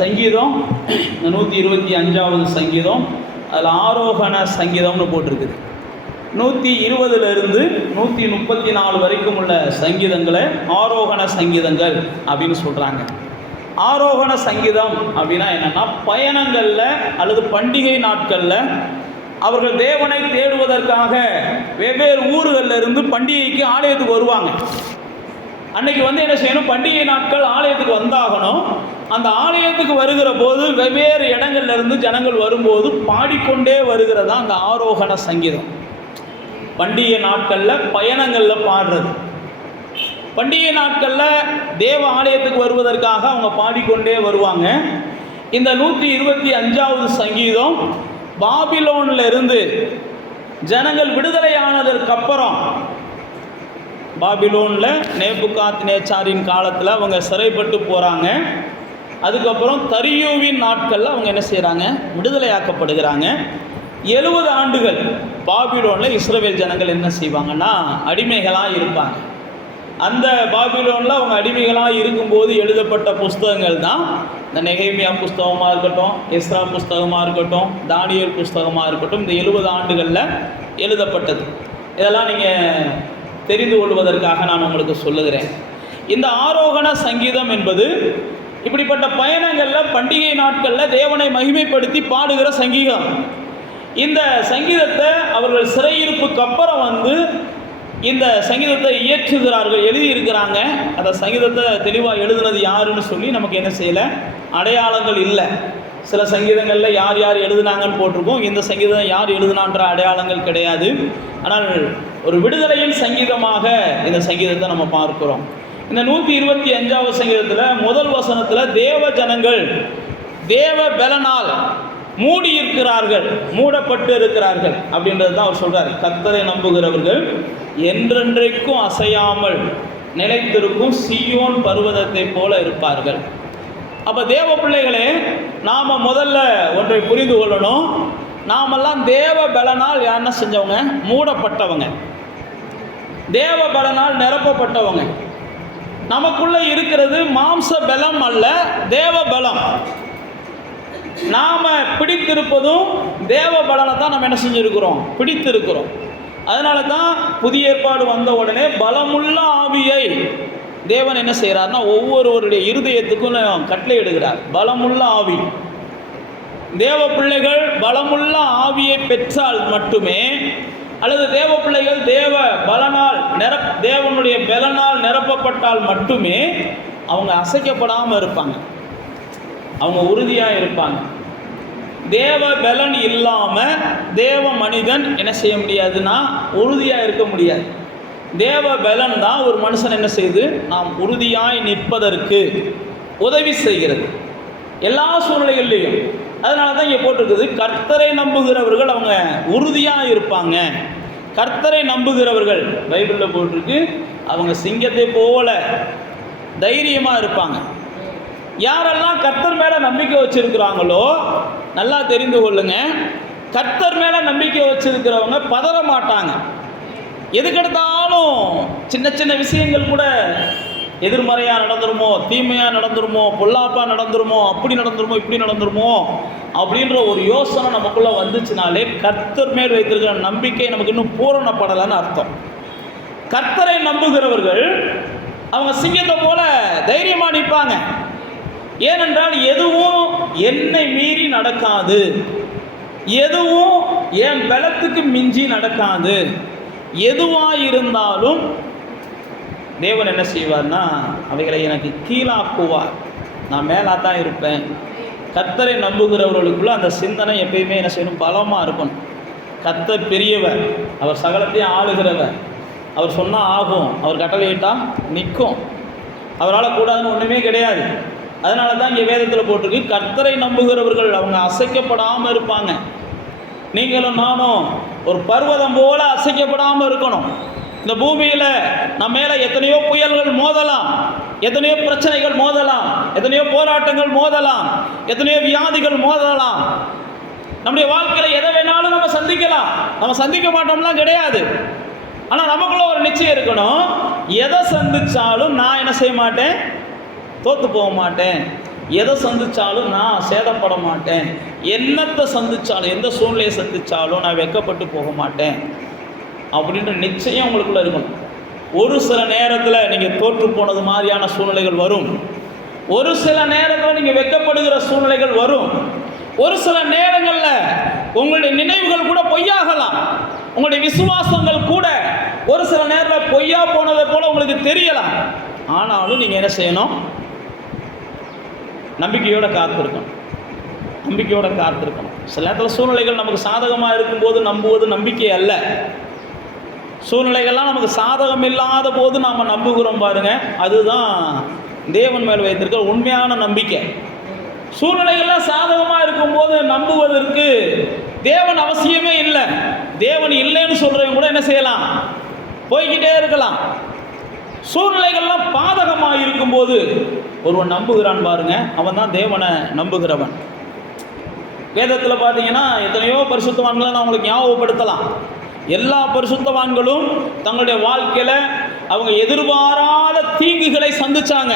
சங்கீதம் 125வது சங்கீதம், அதில் ஆரோகண சங்கீதம்னு போட்டிருக்குது. 120லிருந்து 134 வரைக்கும் உள்ள சங்கீதங்களை ஆரோகண சங்கீதங்கள் அப்படின்னு சொல்கிறாங்க. ஆரோகண சங்கீதம் அப்படின்னா என்னென்னா, பயணங்களில் அல்லது பண்டிகை நாட்களில் அவர்கள் தேவனை தேடுவதற்காக வெவ்வேறு ஊர்களில் இருந்து பண்டிகைக்கு ஆலயத்துக்கு வருவாங்க. அன்னைக்கு என்ன செய்யணும், பண்டிகை நாட்கள் ஆலயத்துக்கு வந்தாகணும். அந்த ஆலயத்துக்கு வருகிற போது வெவ்வேறு இடங்கள்ல இருந்து ஜனங்கள் வரும்போது பாடிக்கொண்டே வருகிறதா அந்த ஆரோகண சங்கீதம். பண்டிகை நாட்களில் பயணங்களில் பாடுறது. பண்டிகை நாட்களில் தேவ ஆலயத்துக்கு வருவதற்காக அவங்க பாடிக்கொண்டே வருவாங்க. இந்த 125வது சங்கீதம் பாபிலோன்ல இருந்து ஜனங்கள் விடுதலையானதற்கு அப்புறம், பாபிலோனில் நேபுகாத்நேச்சாரின் காலத்தில் அவங்க சிறைப்பட்டு போகிறாங்க. அதுக்கப்புறம் தரியூவின் நாட்களில் அவங்க என்ன செய்கிறாங்க, விடுதலையாக்கப்படுகிறாங்க. 70 ஆண்டுகள் பாபிலோனில் இஸ்ரவேல் ஜனங்கள் என்ன செய்வாங்கன்னா, அடிமைகளாக இருப்பாங்க. அந்த பாபிலோனில் அவங்க அடிமைகளாக இருக்கும்போது எழுதப்பட்ட புஸ்தகங்கள் தான் இந்த நெகேமியா புஸ்தகமாக இருக்கட்டும், எஸ்ரா புஸ்தகமாக இருக்கட்டும், தானியேல் புஸ்தகமாக இருக்கட்டும், இந்த 70 ஆண்டுகளில் எழுதப்பட்டது. இதெல்லாம் நீங்கள் தெரிந்து கொள்வதற்காக நான் உங்களுக்கு சொல்லுகிறேன். இந்த ஆரோகண சங்கீதம் என்பது இப்படிப்பட்ட பயணங்களில் பண்டிகை நாட்களில் தேவனை மகிமைப்படுத்தி பாடுகிற சங்கீதம். இந்த சங்கீதத்தை அவர்கள் சிறையிருப்புக்கு அப்புறம் இந்த சங்கீதத்தை இயற்றுகிறார்கள், எழுதியிருக்கிறாங்க. அந்த சங்கீதத்தை தெளிவாக எழுதுனது யாருன்னு சொல்லி நமக்கு என்ன செய்யலை, அடையாளங்கள் இல்லை. சில சங்கீதங்களில் யார் யார் எழுதுனாங்கன்னு போட்டிருக்கோம். இந்த சங்கீதம் யார் எழுதுனான்ற அடையாளங்கள் கிடையாது. ஆனால் ஒரு விடுதலையின் சங்கீதமாக இந்த சங்கீதத்தை நம்ம பார்க்கிறோம். இந்த 125வது சங்கீதத்தில் முதல் வசனத்தில் தேவ ஜனங்கள் தேவ பலனால் மூடி இருக்கிறார்கள், மூடப்பட்டு இருக்கிறார்கள் அப்படின்றது தான் அவர் சொல்கிறார். கர்த்தரை நம்புகிறவர்கள் என்றென்றைக்கும் அசையாமல் நிலைத்திருக்கும் சீயோன் பர்வதத்தை போல இருப்பார்கள். அப்போ தேவ பிள்ளைகளே, நாம் முதல்ல ஒன்றை புரிந்து கொள்ளணும். நாமெல்லாம் தேவ பலனால் என்ன செஞ்சவங்க, மூடப்பட்டவங்க, தேவ பலனால் நிரப்பப்பட்டவங்க. நமக்குள்ளே இருக்கிறது மாம்ச பலம் அல்ல, தேவ பலம். நாம் பிடித்திருப்பதும் தேவ பலனை தான் நம்ம என்ன செஞ்சுருக்கிறோம், பிடித்திருக்கிறோம். அதனால தான் புதிய ஏற்பாடு வந்த உடனே பலமுள்ள ஆவியை தேவன் என்ன செய்கிறார்னா, ஒவ்வொருவருடைய இருதயத்துக்கும் கட்டளை எடுக்கிறார். பலமுள்ள ஆவி. தேவ பிள்ளைகள் பலமுள்ள ஆவியை பெற்றால் மட்டுமே, அல்லது தேவ பிள்ளைகள் தேவ பலனால் தேவனுடைய பலனால் நிரப்பப்பட்டால் மட்டுமே அவங்க அசைக்கப்படாமல் இருப்பாங்க, அவங்க உறுதியாக இருப்பாங்க. தேவ பலன் இல்லாமல் தேவ மனிதன் என்ன செய்ய முடியாதுன்னா, உறுதியாக இருக்க முடியாது. தேவ பலன் தான் ஒரு மனுஷன் என்ன செய்யுது, நாம் உறுதியாய் நிற்பதற்கு உதவி செய்கிறது எல்லா சூழ்நிலைகள்லையும். அதனால தான் இங்கே போட்டிருக்குது, கர்த்தரை நம்புகிறவர்கள் அவங்க உறுதியாக இருப்பாங்க. கர்த்தரை நம்புகிறவர்கள் பைபிளில் போட்டிருக்கு, அவங்க சிங்கத்தை போல தைரியமாக இருப்பாங்க. யாரெல்லாம் கர்த்தர் மேலே நம்பிக்கை வச்சுருக்கிறாங்களோ நல்லா தெரிந்து கொள்ளுங்க, கர்த்தர் மேலே நம்பிக்கை வச்சுருக்கிறவங்க பதற மாட்டாங்க. எதுக்கெடுத்தாலும் சின்ன சின்ன விஷயங்கள் கூட எதிர்மறையாக நடந்துருமோ, தீமையாக நடந்துருமோ, பொல்லாப்பாக நடந்துருமோ, அப்படி நடந்துருமோ, இப்படி நடந்துருமோ அப்படின்ற ஒரு யோசனை நமக்குள்ளே வந்துச்சுனாலே கர்த்தர் மேல் வைத்திருக்கிற நம்பிக்கை நமக்கு இன்னும் பூரணப்படலைன்னு அர்த்தம். கர்த்தரை நம்புகிறவர்கள் அவங்க சிங்கத்தை போல தைரியமாக நிற்பாங்க. ஏனென்றால் எதுவும் என்னை மீறி நடக்காது, எதுவும் என் பலத்துக்கு மிஞ்சி நடக்காது. எதுவாக இருந்தாலும் தேவன் என்ன செய்வார்னா, அவைகளை எனக்கு கீழாக்குவார், நான் மேலாக தான் இருப்பேன். கர்த்தரை நம்புகிறவர்களுக்குள்ள அந்த சிந்தனை எப்பயுமே என்ன செய்யணும், பலமாக இருக்கணும். கர்த்தர் பெரியவர், அவர் சகலத்தையும் ஆளுகிறவர், அவர் சொன்னால் ஆகும், அவர் கட்டளையிட்டால் நிற்கும், அவரால் கூடாதுன்னு ஒன்றுமே கிடையாது. அதனால தான் இங்கே வேதத்தில் போட்டிருக்கு, கர்த்தரை நம்புகிறவர்கள் அவங்க அசைக்கப்படாமல் இருப்பாங்க. நீங்களும் நானும் ஒரு பர்வதம் போல அசைக்கப்படாமல் இருக்கணும். இந்த பூமியில் நம்ம மேலே எத்தனையோ புயல்கள் மோதலாம், எத்தனையோ பிரச்சனைகள் மோதலாம், எத்தனையோ போராட்டங்கள் மோதலாம், எத்தனையோ வியாதிகள் மோதலாம். நம்முடைய வாழ்க்கையில் எதை வேணாலும் நம்ம சந்திக்கலாம், நம்ம சந்திக்க மாட்டோம்லாம் கிடையாது. ஆனால் நமக்குள்ள ஒரு நிச்சயம் இருக்கணும், எதை சந்திச்சாலும் நான் என்ன செய்ய மாட்டேன், தோற்று போக மாட்டேன். எதை சந்திச்சாலும் நான் சேதப்பட மாட்டேன், என்னத்தை சந்திச்சாலும் எந்த சூழ்நிலையை சந்திச்சாலும் நான் வெட்கப்பட்டு போக மாட்டேன் அப்படின்ற நிச்சயம் உங்களுக்குள்ள இருக்கணும். ஒரு சில நேரத்தில் நீங்கள் தோற்று போனது மாதிரியான சூழ்நிலைகள் வரும், ஒரு சில நேரத்தில் நீங்கள் வெட்கப்படுகிற சூழ்நிலைகள் வரும், ஒரு சில நேரங்களில் உங்களுடைய நினைவுகள் கூட பொய்யாகலாம், உங்களுடைய விசுவாசங்கள் கூட ஒரு சில நேரத்தில் பொய்யா போனதை போல உங்களுக்கு தெரியலாம். ஆனாலும் நீங்கள் என்ன செய்யணும்? நம்பிக்கையோடு காத்திருக்கணும், நம்பிக்கையோடு காத்திருக்கணும். சில நேரத்தில் சூழ்நிலைகள் நமக்கு சாதகமாக இருக்கும்போது நம்புவது நம்பிக்கை அல்ல. சூழ்நிலைகள்லாம் நமக்கு சாதகம் இல்லாத போது நாம் நம்புகிறோம் பாருங்க, அதுதான் தேவன் மேல் வைத்திருக்கிற உண்மையான நம்பிக்கை. சூழ்நிலைகள்லாம் சாதகமாக இருக்கும்போது நம்புவதற்கு தேவன் அவசியமே இல்லை. தேவன் இல்லைன்னு சொல்கிறவங்க கூட என்ன செய்யலாம்? போய்கிட்டே இருக்கலாம். சூழ்நிலைகள்லாம் பாதகமாக இருக்கும்போது ஒருவன் நம்புகிறான் பாருங்க, அவன் தான் தேவனை நம்புகிறவன். வேதத்தில் பார்த்தீங்கன்னா எத்தனையோ பரிசுத்தவான்களை நான் உங்களுக்கு ஞாபகப்படுத்தலாம். எல்லா பரிசுத்தவான்களும் தங்களுடைய வாழ்க்கையில் அவங்க எதிர்பாராத தீங்குகளை சந்திச்சாங்க.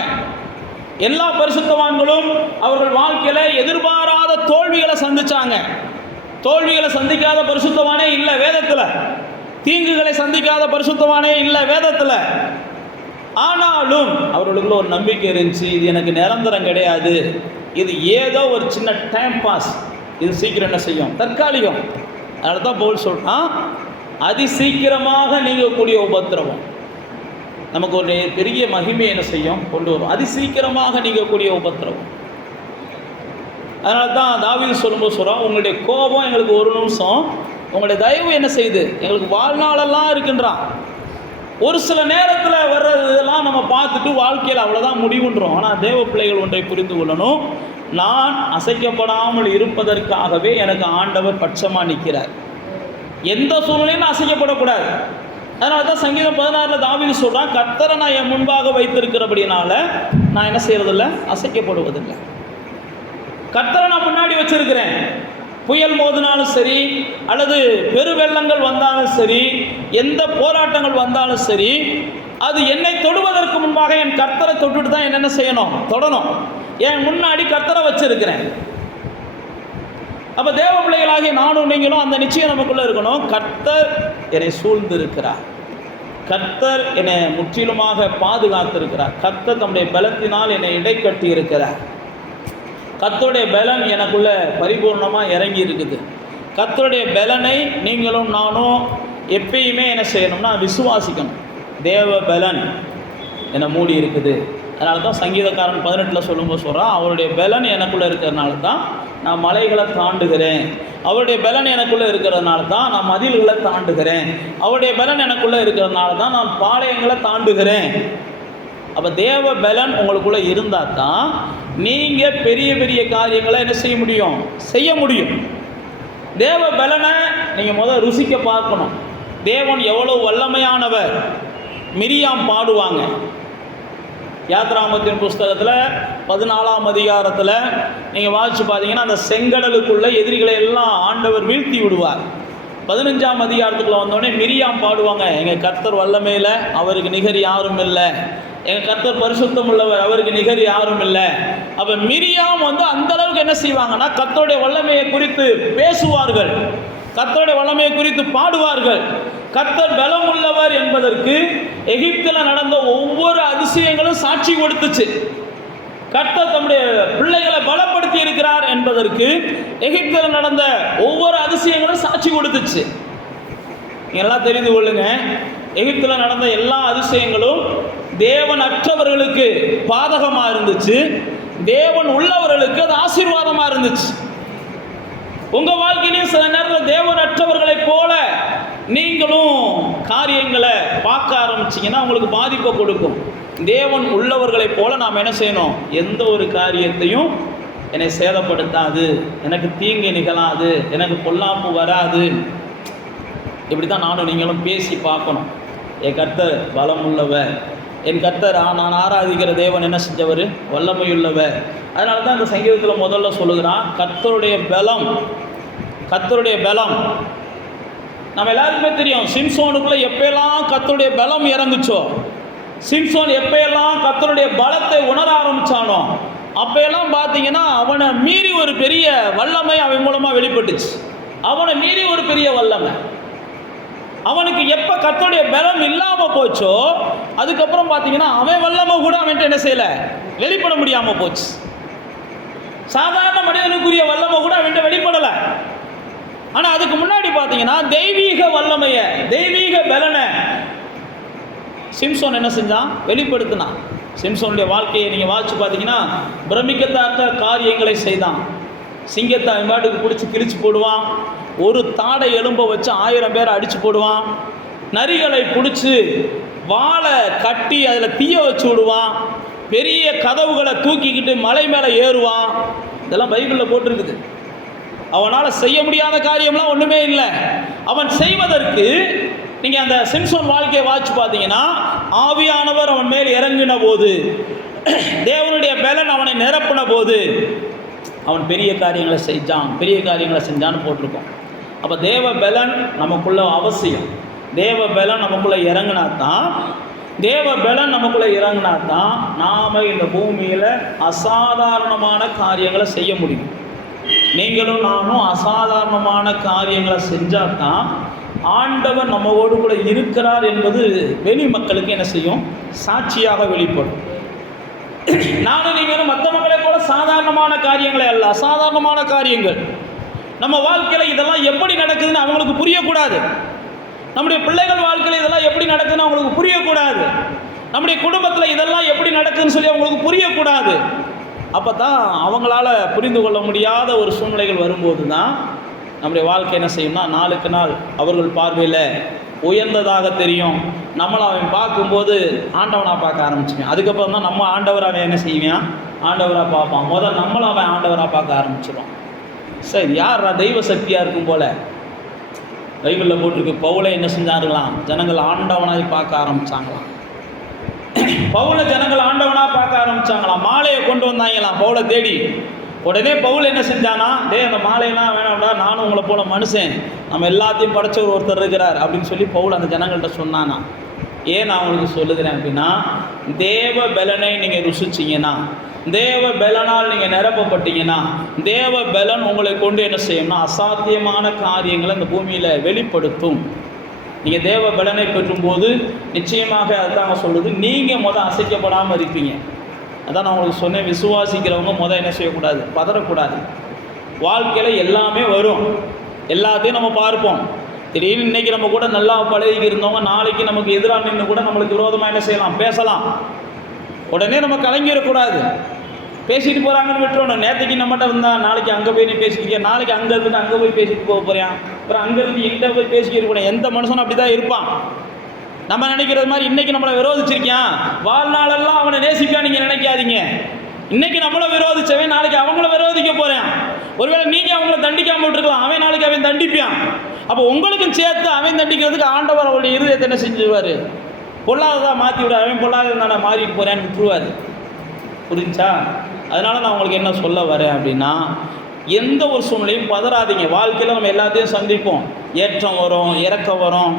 எல்லா பரிசுத்தவான்களும் அவர்கள் வாழ்க்கையில் எதிர்பாராத தோல்விகளை சந்திச்சாங்க. தோல்விகளை சந்திக்காத பரிசுத்தவானே இல்லை வேதத்தில், தீங்குகளை சந்திக்காத பரிசுத்தவானே இல்லை வேதத்தில். ஆனாலும் அவர்களுக்குள்ள ஒரு நம்பிக்கை இருந்துச்சு, இது எனக்கு நிரந்தரம் கிடையாது, இது ஏதோ ஒரு சின்ன டைம் பாஸ், இது சீக்கிரம் என்ன செய்யும்? தற்காலிகம். அதனால தான் பவுல் சொல்றான், அதி சீக்கிரமாக நீங்கக்கூடிய உபத்திரவம் நமக்கு ஒரு பெரிய மகிமை என்ன செய்யும்? கொண்டு வரும். அதி சீக்கிரமாக நீங்கக்கூடிய உபத்திரவம். அதனால தான் தாவீது சொல்லும்போது சொல்கிறான், உங்களுடைய கோபம் எங்களுக்கு ஒரு நிமிஷம், உங்களுடைய தயவு என்ன செய்யுது? எங்களுக்கு வாழ்நாளெல்லாம் இருக்குன்றான். ஒரு சில நேரத்தில் வர்றதெல்லாம் நம்ம பார்த்துட்டு வாழ்க்கையில் அவ்வளோதான் முடிவுன்றோம். ஆனால் தேவ பிள்ளைகள் ஒன்றை புரிந்து கொள்ளணும், நான் அசைக்கப்படாமல் இருப்பதற்காகவே எனக்கு ஆண்டவர் பட்சமாக நிற்கிறார். எந்த சூழ்நிலையும் அசைக்கப்படக்கூடாது. அதனால தான் சங்கீதம் 16 தாவீது சொல்கிறான், கர்த்தரை நான் என் முன்பாக வைத்திருக்கிறபடினால நான் என்ன செய்யறதில்லை? அசைக்கப்படுவதில்லை. கர்த்தரை நான் முன்னாடி வச்சிருக்கிறேன். புயல் மோதினாலும் சரி, அல்லது பெருவெள்ளங்கள் வந்தாலும் சரி, எந்த போராட்டங்கள் வந்தாலும் சரி, அது என்னை தொடுவதற்கு முன்பாக என் கர்த்தரை தொட்டுட்டு தான் என்னென்ன செய்யணும்? தொடணும். என் முன்னாடி கர்த்தரை வச்சிருக்கிறேன். அப்போ தேவ பிள்ளைகளாகிய நானும் நீங்களும் அந்த நிச்சயம் நமக்குள்ளே இருக்கணும். கர்த்தர் என்னை சூழ்ந்து இருக்கிறார், கர்த்தர் என்னை முற்றிலுமாக பாதுகாத்திருக்கிறார், கர்த்தர் தம்முடைய பலத்தினால் என்னை இடை கட்டி இருக்கிறார், கர்த்தருடைய பலன் எனக்குள்ள பரிபூர்ணமாக இறங்கி இருக்குது. கர்த்தருடைய பலனை நீங்களும் நானும் எப்பயுமே என்ன செய்யணும்னா விசுவாசிக்கணும். தேவ பலன் என்னை மூடி இருக்குது. அதனால தான் சங்கீதக்காரன் 18 சொல்லும்போது சொல்கிறான், அவருடைய பலன் எனக்குள்ளே இருக்கிறதுனால தான் நான் மலைகளை தாண்டுகிறேன், அவருடைய பலன் எனக்குள்ளே இருக்கிறதுனால தான் நான் மதில்களை தாண்டுகிறேன், அவருடைய பலன் எனக்குள்ளே இருக்கிறதுனால தான் நான் பாளையங்களை தாண்டுகிறேன். அப்போ தேவ பலன் உங்களுக்குள்ளே இருந்தால் தான் நீங்கள் பெரிய பெரிய காரியங்களை என்ன செய்ய முடியும்? செய்ய முடியும். தேவ பலனை நீங்கள் முதல் ருசிக்க பார்க்கணும். தேவன் எவ்வளோ வல்லமையானவர். மிரியாம் பாடுவாங்க. யாத்ராமத்தின் புஸ்தகத்தில் 14ஆம் அதிகாரத்தில் நீங்கள் வாசித்து பார்த்தீங்கன்னா, அந்த செங்கடலுக்குள்ளே எதிரிகளை எல்லாம் ஆண்டவர் வீழ்த்தி விடுவார். 15ஆம் அதிகாரத்துக்குள்ளே வந்தோடனே மிரியாம் பாடுவாங்க, எங்கள் கர்த்தர் வல்லமையில் அவருக்கு நிகர் யாரும் இல்லை, எங்கள் கர்த்தர் பரிசுத்தம் உள்ளவர், அவருக்கு நிகர் யாரும் இல்லை. அப்போ மிரியாம் அந்த அளவுக்கு என்ன செய்வாங்கன்னா, கர்த்தருடைய வல்லமையை குறித்து பேசுவார்கள், கர்த்தருடைய வல்லமையை குறித்து பாடுவார்கள். கர்த்தர் பலம் உள்ளவர் என்பதற்கு எகிப்தில் நடந்த ஒவ்வொரு அதிசயங்களும் சாட்சி கொடுத்துச்சு. கர்த்தர் தம்முடைய பிள்ளைகளை பலப்படுத்தி இருக்கிறார் என்பதற்கு எகிப்தில் நடந்த ஒவ்வொரு அதிசயங்களும் சாட்சி கொடுத்துச்சு. எல்லாம் தெரிந்து கொள்ளுங்க, எகிப்தில் நடந்த எல்லா அதிசயங்களும் தேவன் அற்றவர்களுக்கு பாதகமாக இருந்துச்சு, தேவன் உள்ளவர்களுக்கு அது ஆசீர்வாதமாக இருந்துச்சு. உங்கள் வாழ்க்கையிலையும் சில நேரத்தில் தேவன் அற்றவர்களை போல நீங்களும் காரியங்களை பார்க்க ஆரம்பிச்சிங்கன்னா உங்களுக்கு பாதிப்பை கொடுக்கும். தேவன் உள்ளவர்களை போல நாம் என்ன செய்யணும்? எந்த ஒரு காரியத்தையும் என்னை சேதப்படுத்தாது, எனக்கு தீங்கு நிகழாது, எனக்கு பொல்லாப்பு வராது, இப்படி தான் நானும் நீங்களும் பேசி பார்க்கணும். என் கர்த்தர் பலம் உள்ளவர், என் கர்த்தர் நான் ஆராதிக்கிற தேவன் என்ன செஞ்சவர்? வல்லமையுள்ளவர். அதனால தான் இந்த சங்கீதத்தில் முதல்ல சொல்லுகிறான், கர்த்தருடைய பலம், கர்த்தருடைய பலம். நம்ம எல்லாருக்குமே தெரியும், சிம்சோனுக்குள்ளே எப்பெல்லாம் கர்த்தருடைய பலம் இறங்குச்சோ, சிம்சோன் எப்பெல்லாம் கர்த்தருடைய பலத்தை உணர ஆரம்பித்தானோ, அப்போ எல்லாம் பார்த்தீங்கன்னா அவனை மீறி ஒரு பெரிய வல்லமை அவன் மூலமாக வெளிப்பட்டுச்சு. அவனை மீறி ஒரு பெரிய வல்லமை. அவனுக்கு எப்போ கர்த்தருடைய பலம் இல்லாமல் போச்சோ அதுக்கப்புறம் பார்த்தீங்கன்னா அவன் வல்லமை கூட அவன்கிட்ட என்ன செய்யலை, வெளிப்பட முடியாமல் போச்சு. சாதாரண மனிதனுக்குரிய வல்லமை கூட அவன்கிட்ட வெளிப்படலை. ஆனால் அதுக்கு முன்னாடி பார்த்தீங்கன்னா தெய்வீக வல்லமையை, தெய்வீக பலனை சிம்சோன் என்ன செஞ்சான், வெளிப்படுத்தினான். சிம்சோனுடைய வாழ்க்கையை நீங்கள் வாசிச்சு பார்த்தீங்கன்னா பிரமிக்கத்தக்க காரியங்களை செய்தான். சிங்கத்தை அவன் பாட்டுக்கு பிடிச்சி கிழிச்சு போடுவான். ஒரு தாடை எலும்பை வச்சு 1000 பேரை அடித்து போடுவான். நரிகளை பிடிச்சி வாழை கட்டி அதில் தீய வச்சு விடுவான். பெரிய கதவுகளை தூக்கிக்கிட்டு மலை மேலே ஏறுவான். இதெல்லாம் பைபிளில் போட்டிருக்குது. அவனால் செய்ய முடியாத காரியம்லாம் ஒன்றுமே இல்லை. அவன் செய்வதற்கு நீங்கள் அந்த சிம்சோன் வாழ்க்கையை வாசிச்சு பார்த்தீங்கன்னா ஆவியானவர் அவன் மேல் இறங்கின போது, தேவனுடைய பலன் அவனை நிரப்பின போது அவன் பெரிய காரியங்களை செஞ்சான், பெரிய காரியங்களை செஞ்சான்னு போட்டிருக்கோம். அப்போ தேவ பலன் நமக்குள்ள அவசியம். தேவ பலன் நமக்குள்ளே இறங்கினா தான், தேவ பலன் நமக்குள்ளே இறங்கினா தான் நாம் இந்த பூமியில் அசாதாரணமான காரியங்களை செய்ய முடியும். நீங்களும் நானும் அசாதாரணமான காரியங்களை செஞ்சால் தான் ஆண்டவர் நம்மோடு கூட இருக்கிறார் என்பது வெளி மக்களுக்கு என்ன செய்யும், சாட்சியாக வெளிப்படும். நானும் நீங்களும் மற்ற மக்களை போல சாதாரணமான காரியங்களே அல்ல, அசாதாரணமான காரியங்கள். நம்ம வாழ்க்கையில் இதெல்லாம் எப்படி நடக்குதுன்னு அவங்களுக்கு புரியக்கூடாது. நம்முடைய பிள்ளைகள் வாழ்க்கையில் இதெல்லாம் எப்படி நடக்குதுன்னு அவங்களுக்கு புரியக்கூடாது. நம்முடைய குடும்பத்தில் இதெல்லாம் எப்படி நடக்குதுன்னு சொல்லி அவங்களுக்கு புரியக்கூடாது. அப்போ தான் அவங்களால புரிந்து கொள்ள முடியாத ஒரு சூழ்நிலைகள் வரும்போது தான் நம்முடைய வாழ்க்கை என்ன செய்யும்னா நாளுக்கு நாள் அவர்கள் பார்வையில் உயர்ந்ததாக தெரியும். நம்மளை அவன் பார்க்கும்போது ஆண்டவனாக பார்க்க ஆரம்பிச்சுவேன். அதுக்கப்புறம் தான் நம்ம ஆண்டவர் அவன் என்ன செய்வான், ஆண்டவராக பார்ப்பான். முதல் நம்மளை அவன் ஆண்டவராக பார்க்க ஆரம்பிச்சிடும். சரி, யார் தெய்வ சக்தியாக இருக்கும் போல் பைபிளில் போட்டிருக்கு. பவுலை என்ன செஞ்சாருங்களாம், ஜனங்கள் ஆண்டவனாக பார்க்க ஆரம்பித்தாங்களாம். பவுலை ஜனங்கள் ஆண்டவனாக பார்க்க ஆரம்பித்தாங்களாம். மாலையை கொண்டு வந்தாங்களாம் பவுலை தேடி. உடனே பவுல் என்ன செஞ்சானா, அந்த மாலையெல்லாம் வேணாம்டா, நானும் உங்களை போல மனுஷன், நம்ம எல்லாத்தையும் படைச்சவர் ஒருத்தர் இருக்கிறார் அப்படின்னு சொல்லி பவுல் அந்த ஜனங்கள்கிட்ட சொன்னானா. ஏன் நான் உங்களுக்கு சொல்லுகிறேன் அப்படின்னா, தேவ பலனை நீங்கள் ருசிச்சிங்கன்னா, தேவ பலனால் நீங்கள் நிரப்பப்பட்டீங்கன்னா, தேவ பலன் உங்களை கொண்டு என்ன செய்யணும்னா அசாத்தியமான காரியங்களை இந்த பூமியில் வெளிப்படுத்தும். நீங்கள் தேவ பலனை பெற்றும்போது நிச்சயமாக அதுதாங்க சொல்லுது, நீங்கள் அசைக்கப்படாமல் இருப்பீங்க. அதான் நான் உங்களுக்கு சொன்னேன், விசுவாசிக்கிறவங்க என்ன செய்யக்கூடாது, பதறக்கூடாது. வாழ்க்கையில் எல்லாமே வரும், எல்லாத்தையும் நம்ம பார்ப்போம். திடீர்னு இன்றைக்கி நம்ம கூட நல்லா பழகி இருந்தவங்க நாளைக்கு நமக்கு எதிராக நின்று கூட நம்மளுக்கு விரோதமாக என்ன செய்யலாம், பேசலாம். உடனே நம்ம கலங்கிடக்கூடாது. பேசிட்டு போகிறாங்கன்னு விட்டுறணும். நேற்றுக்கு நம்மகிட்ட இருந்தால் நாளைக்கு அங்கே போய் நீ பேசிக்கிறியா, நாளைக்கு அங்கே இருந்துட்டு அங்கே போய் பேசிட்டு போக போகிறேன், அப்புறம் அங்கேருந்து இங்கே போய் பேசிக்கிட்டு போனேன். எந்த மனுஷனும் அப்படி தான் இருப்பான். நம்ம நினைக்கிறது மாதிரி இன்றைக்கி நம்மளை விரோதிச்சிருக்கான், வாழ்நாளெல்லாம் அவனை நேசிப்பான் நீங்கள் நினைக்காதீங்க. இன்றைக்கி நம்மளை விரோதிச்சவன் நாளைக்கு அவங்கள விரோதிக்க போகிறேன். ஒருவேளை நீங்கள் அவங்கள தண்டிக்காமல் விட்டுருக்கலாம், அவன் நாளைக்கு அவன் தண்டிப்பான். அப்போ உங்களுக்கும் சேர்த்து அவன் தண்டிக்கிறதுக்கு ஆண்டவர் அவருடைய இருதயத்தை என்ன செஞ்சுருவார், பொல்லாததாக மாற்றி விட, அவன் பொல்லாத நான் மாறிட்டு போகிறேன்னு விட்டுருவார். புரிஞ்சா? அதனால் நான் உங்களுக்கு என்ன சொல்ல வரேன் அப்படின்னா, எந்த ஒரு சூழ்நிலையும் பதறாதீங்க. வாழ்க்கையில் நம்ம எல்லாத்தையும் சந்திப்போம். ஏற்றம் வரும், இறக்கம் வரும்,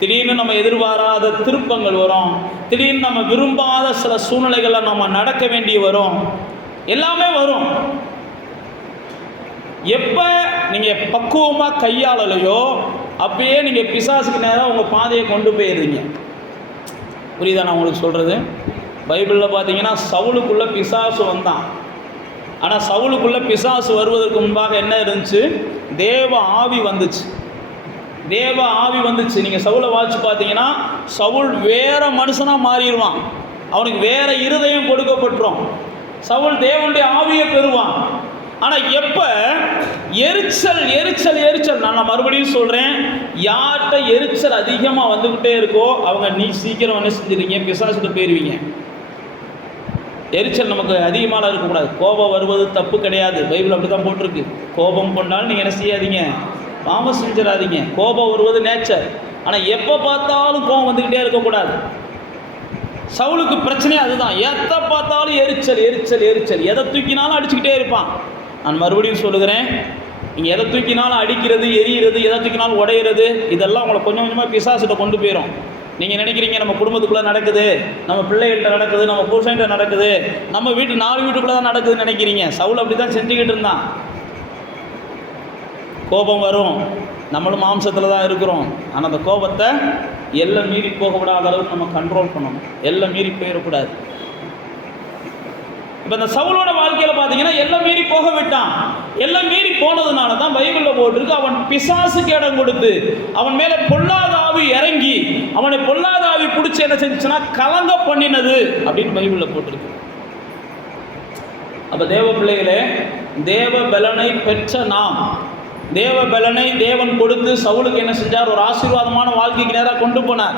திடீர்னு நம்ம எதிர்பாராத திருப்பங்கள் வரும், திடீர்னு நம்ம விரும்பாத சில சூழ்நிலைகளில் நம்ம நடக்க வேண்டி வரும், எல்லாமே வரும். எப்போ நீங்கள் பக்குவமாக கையாளலையோ அப்பயே நீங்கள் பிசாசுக்கு நேராக உங்கள் பாதையை கொண்டு போயிடுறீங்க. புரியுதா நான் உங்களுக்கு சொல்கிறது? பைபிளில் பார்த்தீங்கன்னா சவுலுக்குள்ளே பிசாசு வந்தான். ஆனால் சவுலுக்குள்ளே பிசாசு வருவதற்கு முன்பாக என்ன இருந்துச்சு, தேவ ஆவி வந்துச்சு. தேவ ஆவி வந்துச்சு. நீங்கள் சவுலை வாட்சி பார்த்தீங்கன்னா சவுல் வேற மனுஷனாக மாறிடுவான். அவனுக்கு வேற இருதயம் கொடுக்கப்பட்டுரும். சவுல் தேவனுடைய ஆவியை பெறுவான். ஆனால் எப்போ எரிச்சல் எரிச்சல் எரிச்சல், நான் மறுபடியும் சொல்கிறேன், யார்கிட்ட எரிச்சல் அதிகமாக வந்துக்கிட்டே இருக்கோ அவங்க நீ சீக்கிரம் என்ன செஞ்சிருவீங்க, பிசாசுக்கு போயிடுவீங்க. எரிச்சல் நமக்கு அதிகமாக இருக்கக்கூடாது. கோபம் வருவது தப்பு கிடையாது, பைபிள் அப்படி தான் போட்டிருக்கு. கோபம் கொண்டாலும் நீங்கள் என்ன செய்யாதீங்க, பாவம் செஞ்சிடாதீங்க. கோபம் வருவது நேச்சர். ஆனால் எப்போ பார்த்தாலும் கோபம் வந்துக்கிட்டே இருக்கக்கூடாது. சவுலுக்கு பிரச்சனையே அதுதான். எதை பார்த்தாலும் எரிச்சல் எரிச்சல் எரிச்சல், எதை தூக்கினாலும் அடிச்சுக்கிட்டே இருப்பான். நான் மறுபடியும் சொல்லுகிறேன், நீங்கள் எதை தூக்கினாலும் அடிக்கிறது, எரியிறது, எதை தூக்கினாலும் உடையிறது, இதெல்லாம் உங்களை கொஞ்சம் கொஞ்சமாக பிசாசிட்ட கொண்டு போயிடும். நீங்கள் நினைக்கிறீங்க நம்ம குடும்பத்துக்குள்ளே நடக்குது, நம்ம பிள்ளைகள்கிட்ட நடக்குது, நம்ம புருஷன்கிட்ட நடக்குது, நம்ம வீட்டு 4 வீட்டுக்குள்ளே தான் நடக்குதுன்னு நினைக்கிறீங்க. சவுல் அப்படி தான் செஞ்சுக்கிட்டு இருந்தான். கோபம் வரும், நம்மளும் மாம்சத்தில் தான் இருக்கிறோம். ஆனால் அந்த கோபத்தை எல்லாம் மீறி போகக்கூடாத அளவுக்கு நம்ம கண்ட்ரோல் பண்ணணும். எல்லாம் மீறி போயிடக்கூடாது. இப்போ இந்த சவுலோட வாழ்க்கையில் பார்த்தீங்கன்னா எல்லாம் மீறி போக விட்டான். எல்லாம் மீறி போனதுனால தான் பைபிளில் போட்டிருக்கு, அவன் பிசாசுக்கு இடம் கொடுத்து அவன் மேலே பொல்லாதாவி இறங்கி அவனை பொல்லாதாவி பிடிச்சி என்ன செஞ்சுச்சுன்னா கலங்க பண்ணினது அப்படின்னு பைபிளில் போட்டிருக்கு. அப்போ தேவ பிள்ளைகளே, தேவ பலனை பெற்ற நாம், தேவ பலனை தேவன் கொடுத்து சவுலுக்கு என்ன செஞ்சார்? ஒரு ஆசீர்வாதமான வாழ்க்கைக்கு நேராக கொண்டு போனார்.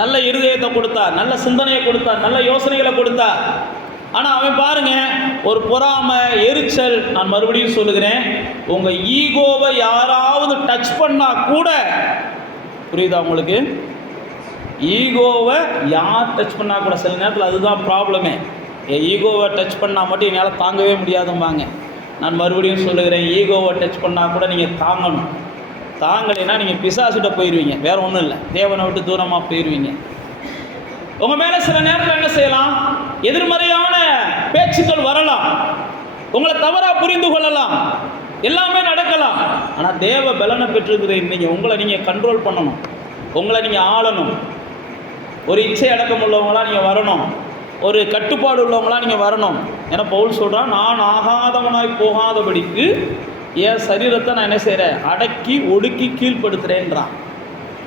நல்ல இருதயத்தை கொடுத்தார், நல்ல சிந்தனையை கொடுத்தார், நல்ல யோசனைகளை கொடுத்தார். ஆனால் அவன் பாருங்க, ஒரு பொறாமை, எரிச்சல். நான் மறுபடியும் சொல்லுகிறேன், உங்கள் ஈகோவை யாராவது டச் பண்ணால் கூட, புரியுதா உங்களுக்கு? ஈகோவை யார் டச் பண்ணால் கூட, சில நேரத்தில் அதுதான் ப்ராப்ளமே. ஈகோவை டச் பண்ணால் மட்டும் என்னால் தாங்கவே முடியாதும்பாங்க. நான் மறுபடியும் சொல்லுகிறேன், ஈகோவை டச் பண்ணால் கூட நீங்கள் தாங்கணும். தாங்கலைன்னா நீங்கள் பிசாசுகிட்ட போயிடுவீங்க, வேறு ஒன்றும் இல்லை, தேவனை விட்டு தூரமாக போயிடுவீங்க. உங்கள் மேலே சில நேரத்தில் என்ன செய்யலாம்? எதிர்மறையான பேச்சுக்கள் வரலாம், உங்களை தவறாக புரிந்து கொள்ளலாம், எல்லாமே நடக்கலாம். ஆனால் தேவ பலனை பெற்றிருக்கிற இன்னைக்கு உங்களை நீங்கள் கண்ட்ரோல் பண்ணணும், உங்களை நீங்கள் ஆளணும். ஒரு இச்சை அடக்கம் உள்ளவங்களாம் நீங்கள் வரணும், ஒரு கட்டுப்பாடு உள்ளவங்களாம் நீங்கள் வரணும். ஏன்னா பவுல் சொல்கிறான், நான் ஆகாதவனாய் போகாதபடிக்கு என் சரீரத்தை நான் என்ன செய்கிறேன்? அடக்கி ஒடுக்கி கீழ்ப்படுத்துகிறேன்றான்.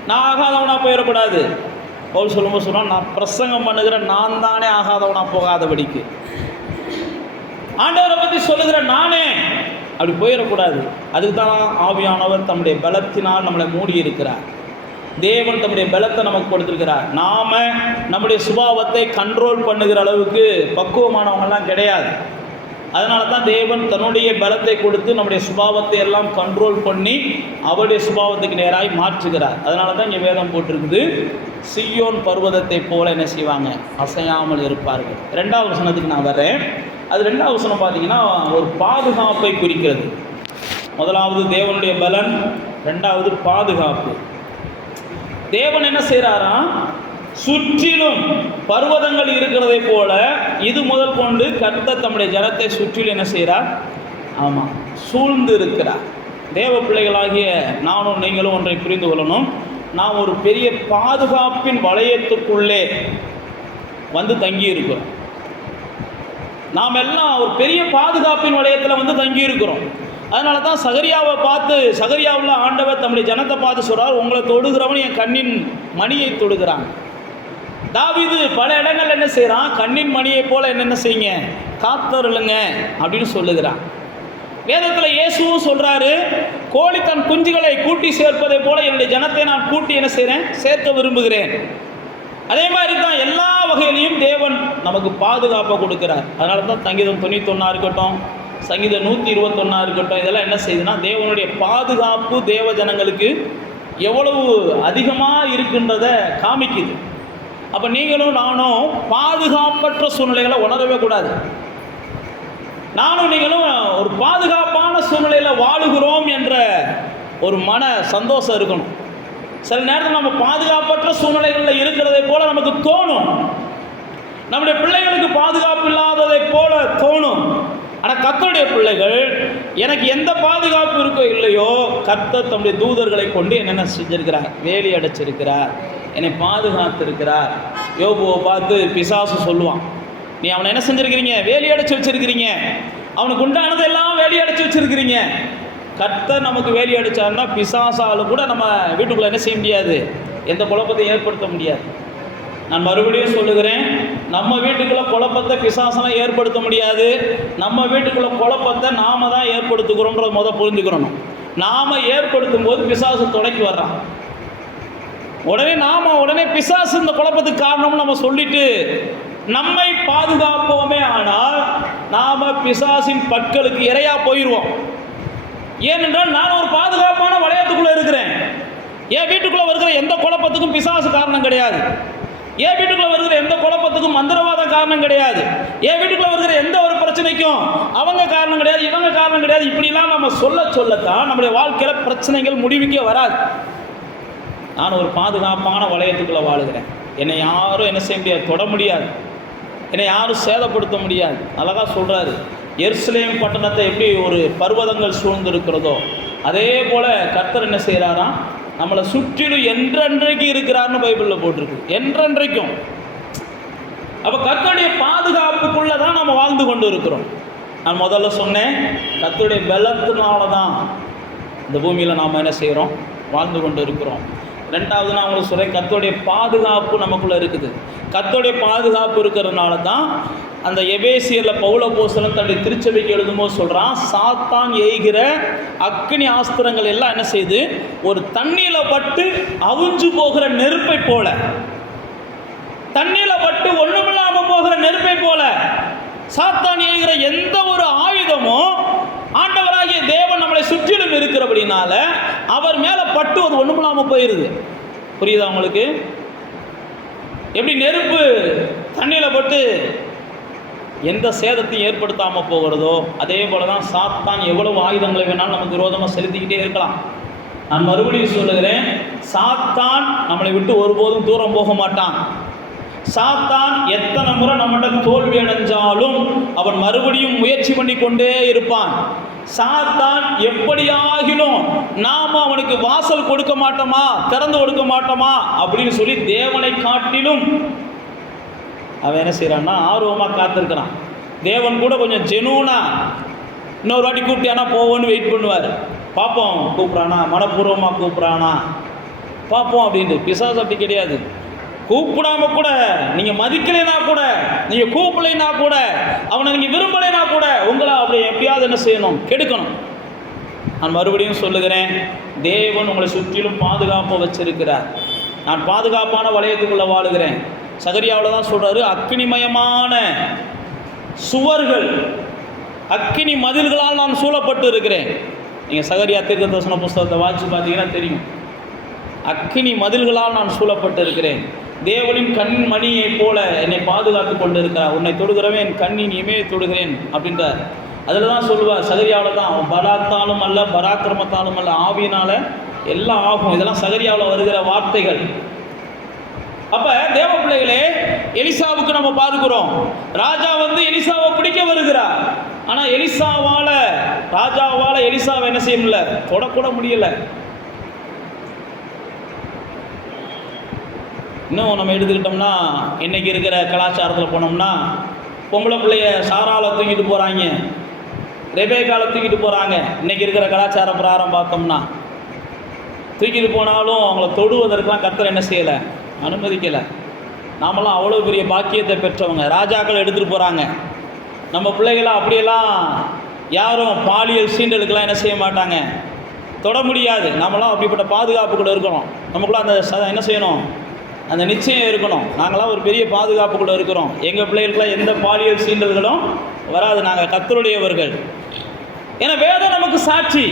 நான் ஆகாதவனாக போயிடக்கூடாது. பவுல் சொல்லும்போது சொல்கிறான், நான் பிரசங்கம் பண்ணுகிறேன், நான் தானே ஆகாதவனாக போகாதபடிக்கு. ஆண்டவரை பற்றி சொல்லுகிறேன் நானே, அப்படி போயிடக்கூடாது. அதுக்கு தான் ஆவியானவர் தம்முடைய பலத்தினால் நம்மளை மூடி இருக்கிறார். தேவன் தம்முடைய பலத்தை நமக்கு கொடுத்துருக்கிறார். நாம் நம்முடைய சுபாவத்தை கண்ட்ரோல் பண்ணுகிற அளவுக்கு பக்குவமானவங்கெல்லாம் கிடையாது. அதனால தான் தேவன் தன்னுடைய பலத்தை கொடுத்து நம்முடைய சுபாவத்தை எல்லாம் கண்ட்ரோல் பண்ணி அவருடைய சுபாவத்துக்கு நேராய் மாற்றுகிறார். அதனால தான் இங்கே வேதம் போட்டிருக்குது, சியோன் பர்வதத்தை போல என்ன செய்வாங்க? அசையாமல் இருப்பார்கள். 2வது வசனத்துக்கு நான் வர்றேன். அது 2வது வசனம் பார்த்தீங்கன்னா ஒரு பாதுகாப்பை குறிக்கிறது. முதலாவது தேவனுடைய பலன், 2வது பாதுகாப்பு. தேவன் என்ன செய்கிறாரா? சுற்றிலும் பர்வதங்கள் இருக்கிறதை போல இது முதல் கொண்டு கர்த்தர் தம்முடைய ஜனத்தை சுற்றிலும் என்ன செய்கிறார்? ஆமாம், சூழ்ந்து இருக்கிறார். தேவ பிள்ளைகளாகிய நானும் நீங்களும் ஒன்றை புரிந்து கொள்ளணும். நாம் ஒரு பெரிய பாதுகாப்பின் வளையத்துக்குள்ளே வந்து தங்கி இருக்கிறோம். நாம் எல்லாம் ஒரு பெரிய பாதுகாப்பின் வளையத்தில் வந்து தங்கி இருக்கிறோம். அதனால தான் சகரியாவை பார்த்து, சகரியாவில் ஆண்டவர் தம்முடைய ஜனத்தை பார்த்து சொல்கிறார், உங்களை தொடுகிறவன் என் கண்ணின் மணியை தொடுகிறான். தாவீது பல இடங்கள் என்ன செய்கிறான்? கண்ணின் மணியை போல என்னென்ன செய்யுங்க? காத்தருளுங்க அப்படின்னு சொல்லுகிறான். வேதத்தில் இயேசுவும் சொல்கிறாரு, கோழி தன் குஞ்சுகளை கூட்டி சேர்ப்பதை போல என்னுடைய ஜனத்தை நான் கூட்டி என்ன செய்கிறேன்? சேர்க்க விரும்புகிறேன். அதே மாதிரி தான் எல்லா வகையிலையும் தேவன் நமக்கு பாதுகாப்பை கொடுக்கிறார். அதனால தான் சங்கீதம் 91 இருக்கட்டும், சங்கீதம் 121 இருக்கட்டும், இதெல்லாம் என்ன செய்யுதுன்னா தேவனுடைய பாதுகாப்பு தேவ ஜனங்களுக்கு எவ்வளவு அதிகமாக இருக்குன்றதை காமிக்குது. அப்போ நீங்களும் நானும் பாதுகாப்பற்ற சூழ்நிலைகளை உணரவே கூடாது. நானும் நீங்களும் ஒரு பாதுகாப்பான சூழ்நிலையில் வாழுகிறோம் என்ற ஒரு மன சந்தோஷம் இருக்கணும். சில நேரத்தில் நம்ம பாதுகாப்பற்ற சூழ்நிலைகளில் இருக்கிறதை போல நமக்கு தோணும், நம்முடைய பிள்ளைகளுக்கு பாதுகாப்பு இல்லாததை போல தோணும். ஆனால் கர்த்தருடைய பிள்ளைகள், எனக்கு எந்த பாதுகாப்பு இருக்கோ இல்லையோ, கர்த்தர் தம்முடைய தூதர்களை கொண்டு என்னென்ன செஞ்சிருக்கிறார்? வேலி அடைச்சிருக்கிறார், என்னை பாதுகாத்திருக்கிறார். யோபுவை பார்த்து பிசாசு சொல்லுவான், நீ அவனை என்ன செஞ்சுருக்கிறீங்க? வேலி அடைச்சி வச்சிருக்கிறீங்க, அவனுக்கு உண்டானது எல்லாம் வேலி அடைச்சி வச்சிருக்கிறீங்க. கர்த்தர் நமக்கு வேலி அடித்தாருன்னா பிசாசாலும் கூட நம்ம வீட்டுக்குள்ளே என்ன செய்ய முடியாது? எந்த குழப்பத்தையும் ஏற்படுத்த முடியாது. நான் மறுபடியும் சொல்லுகிறேன், நம்ம வீட்டுக்குள்ளே குழப்பத்தை பிசாசெல்லாம் ஏற்படுத்த முடியாது. நம்ம வீட்டுக்குள்ளே குழப்பத்தை நாம தான் ஏற்படுத்துகிறோன்றத புரிஞ்சுக்கிறணும். நாம் ஏற்படுத்தும் போது பிசாசு தொடக்கி வர்றான். உடனே பிசாசு இந்த குழப்பத்துக்கு காரணம்னு நம்ம சொல்லிட்டு நம்மை பாதுகாப்போமே, ஆனால் நாம் பிசாசின் பற்களுக்கு இரையா போயிடுவோம். ஏனென்றால் நான் ஒரு பாதுகாப்பான வளையத்துக்குள்ளே இருக்கிறேன். என் வீட்டுக்குள்ளே வருகிற எந்த குழப்பத்துக்கும் பிசாசு காரணம் கிடையாது. என் வீட்டுக்குள்ளே வருகிற எந்த குழப்பத்துக்கும் மந்திரவாத காரணம் கிடையாது. என் வீட்டுக்குள்ளே வருகிற எந்த ஒரு பிரச்சனைக்கும் அவங்க காரணம் கிடையாது, இவங்க காரணம் கிடையாது. இப்படிலாம் நம்ம சொல்லத்தான் நம்முடைய வாழ்க்கையில் பிரச்சனைகள் முடிவுக்கே வராது. நான் ஒரு பாதுகாப்பான வளையத்துக்குள்ளே வாழுகிறேன். என்னை யாரும் என்ன செய்ய முடியாது, தொட முடியாது, என்னை யாரும் சேதப்படுத்த முடியாது. அழகாக சொல்கிறாரு, எருசலேம் பட்டணத்தை எப்படி ஒரு பர்வதங்கள் சூழ்ந்திருக்கிறதோ அதே போல் கர்த்தர் என்ன செய்கிறாராம், நம்மளை சுற்றிலும் என்றென்றைக்கு இருக்கிறார்னு பைபிளில் போட்டிருக்கு. என்றென்றைக்கும். அப்போ கர்த்தருடைய பாதுகாப்புக்குள்ளே தான் நம்ம வாழ்ந்து கொண்டு இருக்கிறோம். நான் முதல்ல சொன்னேன், கர்த்தருடைய பலத்தினால தான் இந்த பூமியில் நாம் என்ன செய்கிறோம், வாழ்ந்து கொண்டு இருக்கிறோம். ரெண்டாவது நான் உங்களுக்கு சொல்கிறேன், கர்த்தருடைய பாதுகாப்பு நமக்குள்ளே இருக்குது. கர்த்தருடைய பாதுகாப்பு இருக்கிறதுனால தான் அந்த எபேசியரில் பவுல் அப்போஸ்தலன் தன்னுடைய திருச்சபைக்கு எழுதும்போது சொல்கிறான், சாத்தான் எய்கிற அக்கினி ஆஸ்திரங்கள் எல்லாம் என்ன செய்யுது, ஒரு தண்ணியில் பட்டு அவிஞ்சு போகிற நெருப்பை போல, தண்ணியில் பட்டு ஒன்றுமில்லாமல் போகிற நெருப்பை போல சாத்தான் எய்கிற எந்த ஒரு ஆயுதமும் ஆண்டவராகிய தேவன் நம்மளை சுற்றிலும் இருக்கிறபடினால அவர் மேலே பட்டு அது ஒன்றுமில்லாமல் போயிடுது. புரியுதா உங்களுக்கு? எப்படி நெருப்பு தண்ணியில் பட்டு எந்த சேதத்தையும் ஏற்படுத்தாமல் போகிறதோ அதே போல தான் சாத்தான் எவ்வளவு ஆயுதங்களை வேணாலும் நமக்கு விரோதமாக செலுத்திக்கிட்டே இருக்கலாம். நான் மறுபடியும் சொல்லுகிறேன், சாத்தான் நம்மளை விட்டு ஒருபோதும் தூரம் போக மாட்டான். சாத்தான் எத்தனை முறை நம்மகிட்ட தோல்வி அடைஞ்சாலும் அவன் மறுபடியும் முயற்சி பண்ணி கொண்டே இருப்பான். சாத்தான் எப்படியாகிலும் நாம் அவனுக்கு வாசல் கொடுக்க மாட்டோமா, திறந்து கொடுக்க மாட்டோமா அப்படின்னு சொல்லி தேவனை காட்டிலும் அவன் என்ன செய்கிறான்னா ஆர்வமாக காத்திருக்கிறான். தேவன் கூட கொஞ்சம் ஜெனூனா இன்னொரு வாட்டி கூப்பிட்டியானா போவோன்னு வெயிட் பண்ணுவார். பார்ப்போம் கூப்பிட்றானா, மனப்பூர்வமாக கூப்பிட்றானா பார்ப்போம் அப்படின்ட்டு. பிசாசு அப்படி கிடையாது. கூப்பிடாம கூட, நீங்கள் மதிக்கலைனா கூட, நீங்கள் கூப்பிடலைனா கூட, அவனை நீங்கள் விரும்பலைனா கூட உங்களை அப்படி எப்படியாவது என்ன செய்யணும், கெடுக்கணும். நான் மறுபடியும் சொல்லுகிறேன், தேவன் உங்களை சுற்றிலும் பாதுகாப்பாக வச்சிருக்கிறார். நான் பாதுகாப்பான வளையத்துக்குள்ளே வாழுகிறேன். சகரியாவில் தான் சொல்கிறாரு, அக்கினிமயமான சுவர்கள், அக்கினி மதில்களால் நான் சூழப்பட்டு இருக்கிறேன். நீங்கள் சகரியா தீர்க்கதரிசன புஸ்தகத்தை வாசித்து பார்த்தீங்கன்னா தெரியும். அக்கினி மதில்களால் நான் சூழப்பட்டு இருக்கிறேன். தேவனின் கண்மணியை போல என்னை பாதுகாத்து கொண்டு இருக்கிறார். உன்னை தொடுகிறவன் என் கண்ணின் இமையை தொடுகிறேன் அப்படின்றார். அதில் தான் சொல்லுவார், சகரியாவில் தான், அவன் பலாத்தாலும் அல்ல பராக்கிரமத்தாலும் அல்ல ஆவியினால் எல்லாம் ஆகும். இதெல்லாம் சகரியாவில் வருகிற வார்த்தைகள். அப்போ தேவ பிள்ளைகளே, எலிசாவுக்கு நம்ம பார்க்கிறோம், ராஜா வந்து எலிசாவை பிடிக்க வருகிறார். ஆனால் ராஜாவால் எலிசாவை என்ன செய்ய முடியல, தொடக்கூட முடியல. இன்னும் நம்ம எடுத்துக்கிட்டோம்னா, இன்றைக்கி இருக்கிற கலாச்சாரத்தில் போனோம்னா, பொம்பளை பிள்ளைய சாரால தூக்கிட்டு போகிறாங்க, ரெபேக்கால தூக்கிட்டு போகிறாங்க. இன்றைக்கி இருக்கிற கலாச்சார பிரகாரம் பார்த்தோம்னா, தூக்கிட்டு போனாலும் அவங்கள தொடுவதற்கெலாம் கர்த்தர் என்ன செய்யலை, அனுமதிக்கலை. நாமெல்லாம் அவ்வளோ பெரிய பாக்கியத்தை பெற்றவங்க. ராஜாக்கள் எடுத்துகிட்டு போகிறாங்க. நம்ம பிள்ளைகளாம் அப்படியெல்லாம் யாரும் பாலியல் சீண்டலுக்கெல்லாம் என்ன செய்ய மாட்டாங்க, தொட முடியாது. நம்மளாம் அப்படிப்பட்ட பாதுகாப்பு கூட இருக்கணும். நமக்குள்ள அந்த என்ன செய்யணும், அந்த நிச்சயம் இருக்கணும். நாங்களாம் ஒரு பெரிய பாதுகாப்புக்குள்ளே இருக்கிறோம். எங்கள் பிள்ளைகளுக்குலாம் எந்த பாலியல் சீண்டல்களும் வராது. நாங்கள் கர்த்தருடையவர்கள். ஏன்னா வேதம் நமக்கு சாட்சி.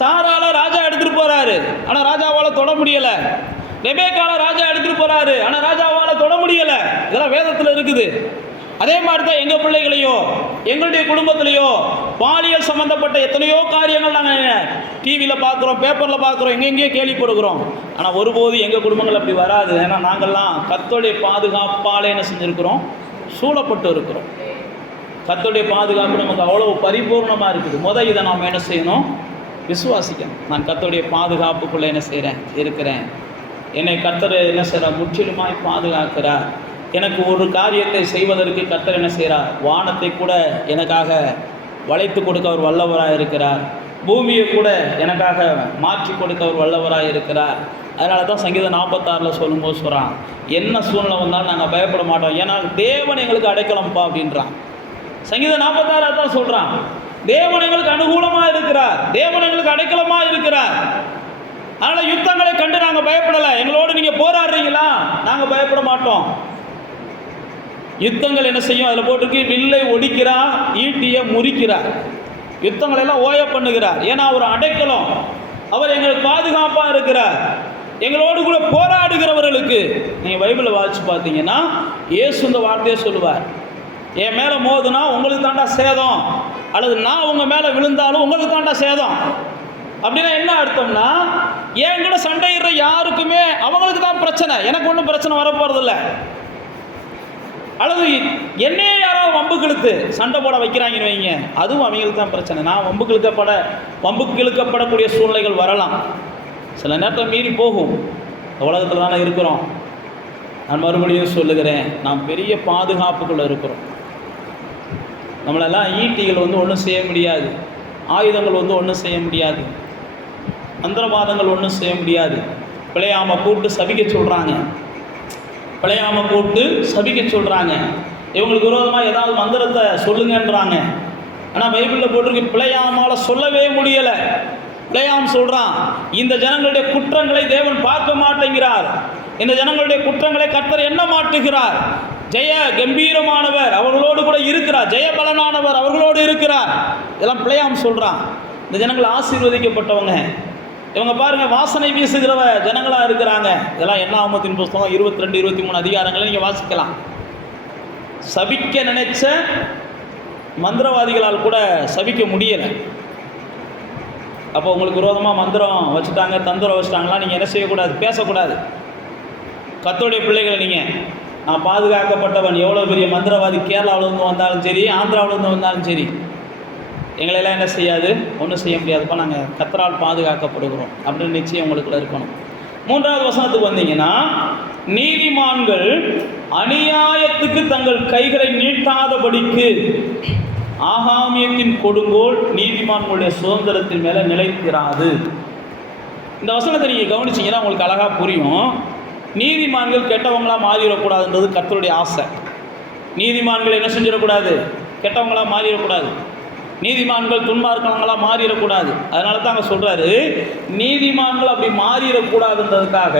சாரால ராஜா எடுத்துகிட்டு போகிறாரு, ஆனால் ராஜாவால் தொட முடியலை. ரெபேக்கால ராஜா எடுத்துகிட்டு போகிறாரு, ஆனால் ராஜாவால் தொட முடியலை. இதெல்லாம் வேதத்தில் இருக்குது. அதே மாதிரி தான் எங்கள் பிள்ளைகளையோ எங்களுடைய குடும்பத்திலையோ பாலியல் சம்மந்தப்பட்ட எத்தனையோ காரியங்கள் நாங்கள் டிவியில் பார்க்குறோம், பேப்பரில் பார்க்குறோம், எங்கெங்கேயோ கேள்விப்படுகிறோம். ஆனால் ஒருபோது எங்கள் குடும்பங்கள் அப்படி வராது. ஏன்னா நாங்கள்லாம் கர்த்தருடைய பாதுகாப்பால் என்ன செஞ்சுருக்கிறோம், சூழப்பட்டு இருக்கிறோம். கர்த்தருடைய பாதுகாப்பு நமக்கு அவ்வளோ பரிபூர்ணமாக இருக்குது. இதை நாம் என்ன செய்யணும், விசுவாசிக்கணும். நான் கர்த்தருடைய பாதுகாப்புக்குள்ளே என்ன செய்கிறேன், இருக்கிறேன். என்னை கர்த்தர் என்ன செய்கிறார், முற்றிலுமாய் பாதுகாக்கிறார். எனக்கு ஒரு காரியத்தை செய்வதற்கு கர்த்தர் என்ன செய்கிறார், வானத்தை கூட எனக்காக வளைத்து கொடுக்க அவர் வல்லவராக இருக்கிறார். பூமியை கூட எனக்காக மாற்றி கொடுக்க அவர் வல்லவராக இருக்கிறார். அதனால தான் சங்கீதம் 46 சொல்லும்போது சொல்கிறான், என்ன சூழ்நிலை வந்தாலும் நாங்கள் பயப்பட மாட்டோம், ஏன்னா தேவன் எங்களுக்கு அடைக்கலம்ப்பா அப்படின்றான். சங்கீதம் 46 தான் சொல்கிறான், தேவன் எங்களுக்கு அனுகூலமாக இருக்கிறார், தேவன் எங்களுக்கு அடைக்கலமாக இருக்கிறார். அதனால் யுத்தங்களை கண்டு நாங்கள் பயப்படலை. எங்களோடு நீங்கள் போராடுறீங்களா, நாங்கள் பயப்பட மாட்டோம். யுத்தங்கள் என்ன செய்யும், அதில் போட்டிருக்கு, வில்லை ஒடிக்கிறார், ஈட்டியை முறிக்கிறார். யுத்தங்கள் எல்லாம் ஓய பண்ணுகிறார். ஏன்னா அவர் அடைக்கலம், அவர் எங்களுக்கு பாதுகாப்பாக இருக்கிறார். எங்களோடு கூட போராடுகிறவர்களுக்கு நீங்கள் பைபிளை வாசித்து பார்த்தீங்கன்னா இயேசு இந்த வார்த்தையை சொல்லுவார், என் மேலே மோதுனா உங்களுக்கு தாண்டா சேதம், அல்லது நான் உங்கள் மேலே விழுந்தாலும் உங்களுக்கு தாண்டா சேதம். அப்படின்னா என்ன அர்த்தம்னா, என் கூட சண்டையிடுற யாருக்குமே அவங்களுக்கு தான் பிரச்சனை, எனக்கு ஒன்றும் பிரச்சனை வரப்போறதில்ல. அல்லது என்னையே யாராவது வம்புக்கு இழுத்து சண்டை போட வைக்கிறாங்கன்னு வைங்க, அதுவும் அவங்களுக்கு தான் பிரச்சனை. நான் வம்புக்கு இழுக்கப்படக்கூடிய சூழ்நிலைகள் வரலாம், சில நேரத்தில் மீறி போகும். உலகத்தில் தானே இருக்கிறோம். நான் மறுபடியும் சொல்லுகிறேன், நாம் பெரிய பாதுகாப்புக்குள்ளே இருக்கிறோம். நம்மளெல்லாம் ஈட்டிகள் ஒன்றும் செய்ய முடியாது, ஆயுதங்கள் ஒன்றும் செய்ய முடியாது, மந்திரவாதங்கள் ஒன்றும் செய்ய முடியாது. பிழையாமல் கூப்பிட்டு சபிக்க சொல்கிறாங்க, இவங்களுக்கு விரோதமாக ஏதாவது மந்திரத்தை சொல்லுங்கன்றாங்க. ஆனால் பைபிளில் போட்டிருக்கு பிழையாமால் சொல்லவே முடியலை. பிழையாம் சொல்கிறான், இந்த ஜனங்களுடைய குற்றங்களை தேவன் பார்க்க மாட்டேங்கிறார், இந்த ஜனங்களுடைய குற்றங்களை கர்த்தர் எண்ண மாட்டுகிறார். ஜெய கம்பீரமானவர் அவர்களோடு கூட இருக்கிறார், ஜெயபலனானவர் அவர்களோடு இருக்கிறார். இதெல்லாம் பிழையாம் சொல்கிறான். இந்த ஜனங்கள் ஆசீர்வதிக்கப்பட்டவங்க, இவங்க பாருங்கள் வாசனை வீசுகிறவ ஜனங்களாக இருக்கிறாங்க. இதெல்லாம் என்னாகமத்தின் புஸ்தகம் 22, 23 அதிகாரங்களை நீங்கள் வாசிக்கலாம். சபிக்க நினைச்ச மந்திரவாதிகளால் கூட சபிக்க முடியலை. அப்போ உங்களுக்கு விரோதமாக மந்திரம் வச்சுட்டாங்க, தந்திரம் வச்சுட்டாங்களா, நீங்கள் என்ன செய்யக்கூடாது, பேசக்கூடாது. கர்த்தருடைய பிள்ளைகளை நீங்கள், நான் பாதுகாக்கப்பட்டவன், எவ்வளோ பெரிய மந்திரவாதி கேரளாவிலேருந்து வந்தாலும் சரி, ஆந்திராவிலேருந்து வந்தாலும் சரி, எங்களெல்லாம் என்ன செய்யாது, ஒன்றும் செய்ய முடியாதுப்பா, நாங்கள் கர்த்தரால் பாதுகாக்கப்படுகிறோம் அப்படின்னு நிச்சயம் உங்களுக்குள்ள இருக்கணும். 3வது வசனத்துக்கு வந்தீங்கன்னா, நீதிமான்கள் அநியாயத்துக்கு தங்கள் கைகளை நீட்டாதபடிக்கு ஆகாமியத்தின் கொடுங்கோல் நீதிமான்களுடைய சுதந்திரத்தின் மேலே நிலைத்திராது. இந்த வசனத்தை நீங்கள் கவனிச்சிங்கன்னா உங்களுக்கு அழகாக புரியும். நீதிமான்கள் கெட்டவங்களாக மாறிடக்கூடாதுன்றது கர்த்தருடைய ஆசை. நீதிமான்கள் என்ன செஞ்சிடக்கூடாது, கெட்டவங்களாக மாறிடக்கூடாது, நீதிமான்கள் துன்மார்க்கவங்களாக மாறிடக்கூடாது. அதனால தான் அங்கே சொல்கிறாரு, நீதிமான்கள் அப்படி மாறிடக்கூடாதுன்றதுக்காக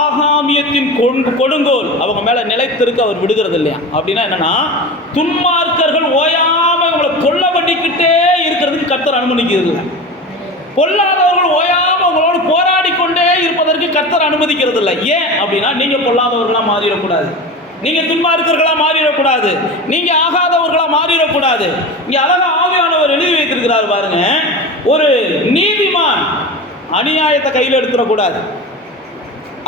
ஆகாமியத்தின் கொடுங்கோல் அவங்க மேலே நிலைத்திருக்க அவர் விடுகிறது இல்லையா. அப்படின்னா என்னென்னா, துன்மார்க்கர்கள் ஓயாமல் இவங்களை கொல்ல பண்ணிக்கிட்டே இருக்கிறதுக்கு கர்த்தர் அனுமதிக்கிறது இல்லை. பொல்லாதவர்கள் ஓயாமல் உங்களோடு போராடி கொண்டே இருப்பதற்கு கர்த்தர் அனுமதிக்கிறது இல்லை. ஏன் அப்படின்னா, நீங்கள் பொல்லாதவர்களாக மாறிடக்கூடாது, நீங்கள் துன்மார்க்கர்களாக மாறிடக்கூடாது, நீங்கள் ஆகாதவர்களாக மாறிடக்கூடாது. இங்கே அழகாக ஆவியானவர் எழுதி வைத்திருக்கிறார் பாருங்க, ஒரு நீதிமான் அநியாயத்தை கையில் எடுத்துடக்கூடாது.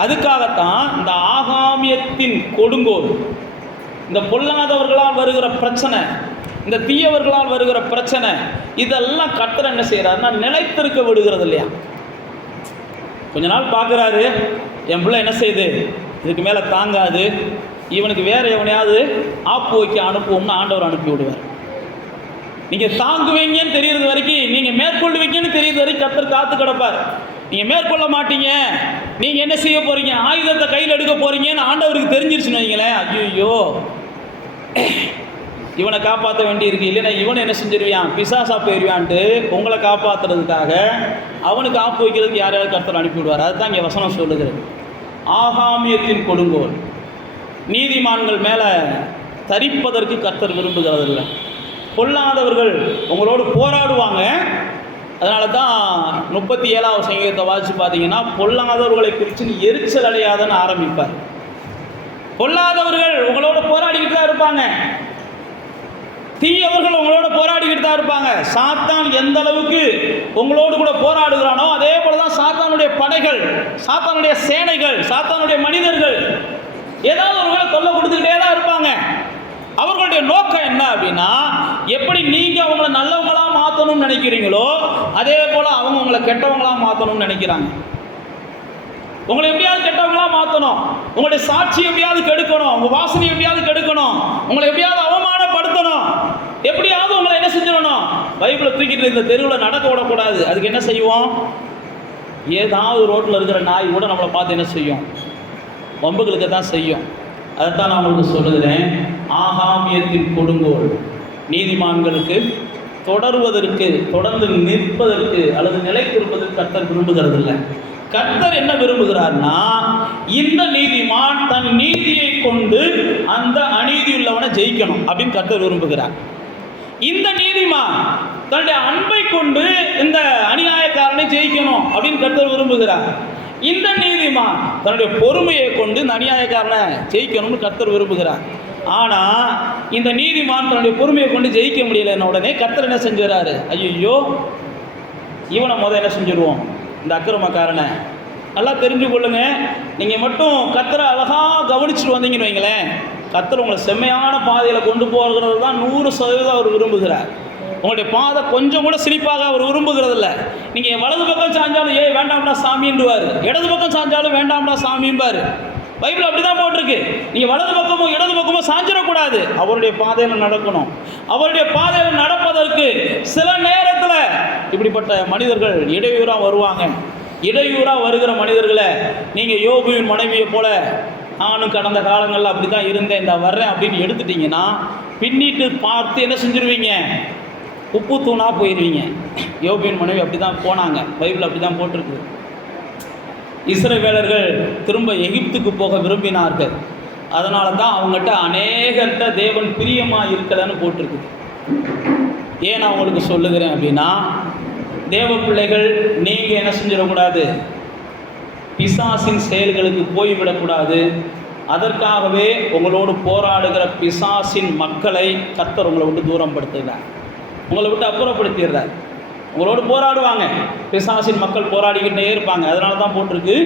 அதுக்காகத்தான் இந்த ஆகாமியத்தின் கொடுங்கோல், இந்த பொல்லாதவர்களால் வருகிற பிரச்சனை, இந்த தீயவர்களால் வருகிற பிரச்சனை, இதெல்லாம் கர்த்தர் என்ன செய்கிறாருன்னா நிலைத்திருக்க விடுகிறது இல்லையா. கொஞ்ச நாள் பார்க்குறாரு, என் பிள்ளை என்ன செய்யுது, இதுக்கு மேலே தாங்காது, இவனுக்கு வேறு எவனையாவது ஆப்பு வைக்க அனுப்புவோம்னு ஆண்டவர் அனுப்பி விடுவார். நீங்கள் தாங்குவீங்கன்னு தெரியுறது வரைக்கும், நீங்கள் மேற்கொள்ளுவீங்கன்னு தெரியுறது வரைக்கும் கர்த்தர் காத்து கிடப்பார். நீங்கள் மேற்கொள்ள மாட்டீங்க, நீங்கள் என்ன செய்ய போகிறீங்க, ஆயுதத்தை கையில் எடுக்க போகிறீங்கன்னு ஆண்டவருக்கு தெரிஞ்சிருச்சுன்னு வைங்களேன், ஐயோ இவனை காப்பாற்ற வேண்டியிருக்கு, இல்லைன்னா இவனை என்ன செஞ்சிருவான், பிசாசா போயிடுவான்ட்டு உங்களை காப்பாற்றுறதுக்காக அவனுக்கு ஆப்பு வைக்கிறதுக்கு யாரையாவது கர்த்தர் அனுப்பிவிடுவார். அதுதான் இங்கே வசனம் சொல்லுகிறது. ஆகாமியத்தின் கொடுங்கோல் நீதிமான்கள் மேலே தரிப்பதற்கு கர்த்தர் விரும்புகிறது இல்லை. பொல்லாதவர்கள் உங்களோடு போராடுவாங்க. அதனால தான் 37வது சங்கீதத்தை வாசித்து பார்த்தீங்கன்னா, பொல்லாதவர்களை குறித்து எரிச்சல் அடையாதன்னு ஆரம்பிப்பார். பொல்லாதவர்கள் உங்களோட போராடிக்கிட்டு தான் இருப்பாங்க, தீயவர்கள் உங்களோட போராடிக்கிட்டு தான் இருப்பாங்க. சாத்தான் எந்த அளவுக்கு உங்களோடு கூட போராடுகிறானோ அதே போல தான் சாத்தானுடைய படைகள், சாத்தானுடைய சேனைகள், சாத்தானுடைய மனிதர்கள் ஏதாவது ஒரு வேளை தொல்லை கொடுத்துக்கிட்டே தான் இருப்பாங்க. அவர்களுடைய நோக்கம் என்ன அப்படின்னா, எப்படி நீங்கள் அவங்கள நல்லவங்களாக மாற்றணும்னு நினைக்கிறீங்களோ அதே போல் அவங்க உங்களை கெட்டவங்களாக மாற்றணும்னு நினைக்கிறாங்க. உங்களை எப்படியாவது கெட்டவங்களாக மாற்றணும், உங்களுடைய சாட்சி எப்படியாவது கெடுக்கணும், உங்கள் வாசனை எப்படியாவது கெடுக்கணும், உங்களை எப்படியாவது அவமானப்படுத்தணும், எப்படியாவது உங்களை என்ன செஞ்சிடணும், பைபிளை தூக்கிட்டு இந்த தெருவில் நடக்க விடக்கூடாது. அதுக்கு என்ன செய்வோம், ஏதாவது ரோட்டில் இருக்கிற நாய் கூட நம்மளை பார்த்து என்ன செய்யும், வம்புகளுக்கு தான் செய்யும். அதைத்தான் நான் உங்களுக்கு சொல்லுகிறேன், ஆகாமியத்தின் கொடுங்கோல் நீதிமான்களுக்கு தொடர்வதற்கு, தொடர்ந்து நிற்பதற்கு அல்லது நிலைத்திருப்பதற்கு கர்த்தர் விரும்புகிறது இல்லை. கர்த்தர் என்ன விரும்புகிறார்னா, இந்த நீதிமான் தன் நீதியை கொண்டு அந்த அநீதி உள்ளவனை ஜெயிக்கணும் அப்படின்னு கர்த்தர் விரும்புகிறார். இந்த நீதிமான் தன்னுடைய அன்பை கொண்டு இந்த அநியாயக்காரனை ஜெயிக்கணும் அப்படின்னு கர்த்தர் விரும்புகிறார். இந்த நீதிமான் தன்னுடைய பொறுமையை கொண்டு இந்த அநியாயக்காரனை ஜெயிக்கணும்னு கர்த்தர் விரும்புகிறார். ஆனால் இந்த நீதிமான் தன்னுடைய பொறுமையை கொண்டு ஜெயிக்க முடியலன்னு உடனே கர்த்தர் என்ன செஞ்சுறாரு, ஐயோ இவனை என்ன செஞ்சிருவோம், இந்த அக்கிரமக்காரனை. நல்லா தெரிஞ்சு கொள்ளுங்க. நீங்கள் மட்டும் கர்த்தரை அழகாக கவனிச்சுட்டு வந்தீங்கன்னு வைங்களேன், கர்த்தர் உங்களை செம்மையான பாதையில் கொண்டு போகிறது தான் 100% அவர் விரும்புகிறார். உங்களுடைய பாதை கொஞ்சம் கூட சிரிப்பாக அவர் விரும்புகிறது இல்லை. நீங்கள் வலது பக்கம் சாஞ்சாலும் வேண்டாம்டா சாமின்னுவார், இடது பக்கம் சாஞ்சாலும் வேண்டாம்டா சாமின்பார். பைபிள் அப்படி தான் போட்டிருக்கு. நீங்கள் வலது பக்கமோ இடது பக்கமோ சாஞ்சிடக்கூடாது, அவருடைய பாதையில் நடக்கணும். அவருடைய பாதையில் நடப்பதற்கு சில நேரத்தில் இப்படிப்பட்ட மனிதர்கள் இடையூறாக வருவாங்க. இடையூறாக வருகிற மனிதர்களை நீங்கள் யோபுவின் மனைவியை போல நானும் கடந்த காலங்களில் அப்படி தான் இருந்தேன், இந்த வர்றேன் அப்படின்னு எடுத்துட்டிங்கன்னா பின்னிட்டு பார்த்து என்ன செஞ்சுருவீங்க? உப்பு தூணாக போயிடுவீங்க. யோபுவின் மனைவி அப்படி தான் போனாங்க, பைபிள் அப்படி தான் போட்டிருக்கு. இஸ்ரவேலர்கள் திரும்ப எகிப்துக்கு போக விரும்பினார்கள். அதனால தான் அவங்ககிட்ட அநேகர்கிட்ட தேவன் பிரியமாக இருக்கலன்னு போட்டிருக்கு. ஏன் நான் உங்களுக்கு சொல்லுகிறேன் அப்படின்னா, தேவ பிள்ளைகள் நீங்கள் என்ன செஞ்சிடக்கூடாது? பிசாசின் செயல்களுக்கு போய்விடக்கூடாது. அதற்காகவே உங்களோடு போராடுகிற பிசாசின் மக்களை கர்த்தர் உங்களை விட்டு தூரம் படுத்துகிறார், உங்களை விட்டு அப்புறப்படுத்திடுறார். உங்களோடு போராடுவாங்க, பிசாசின் மக்கள் போராடிக்கிட்டே இருப்பாங்க. அதனால தான் போட்டிருக்கு,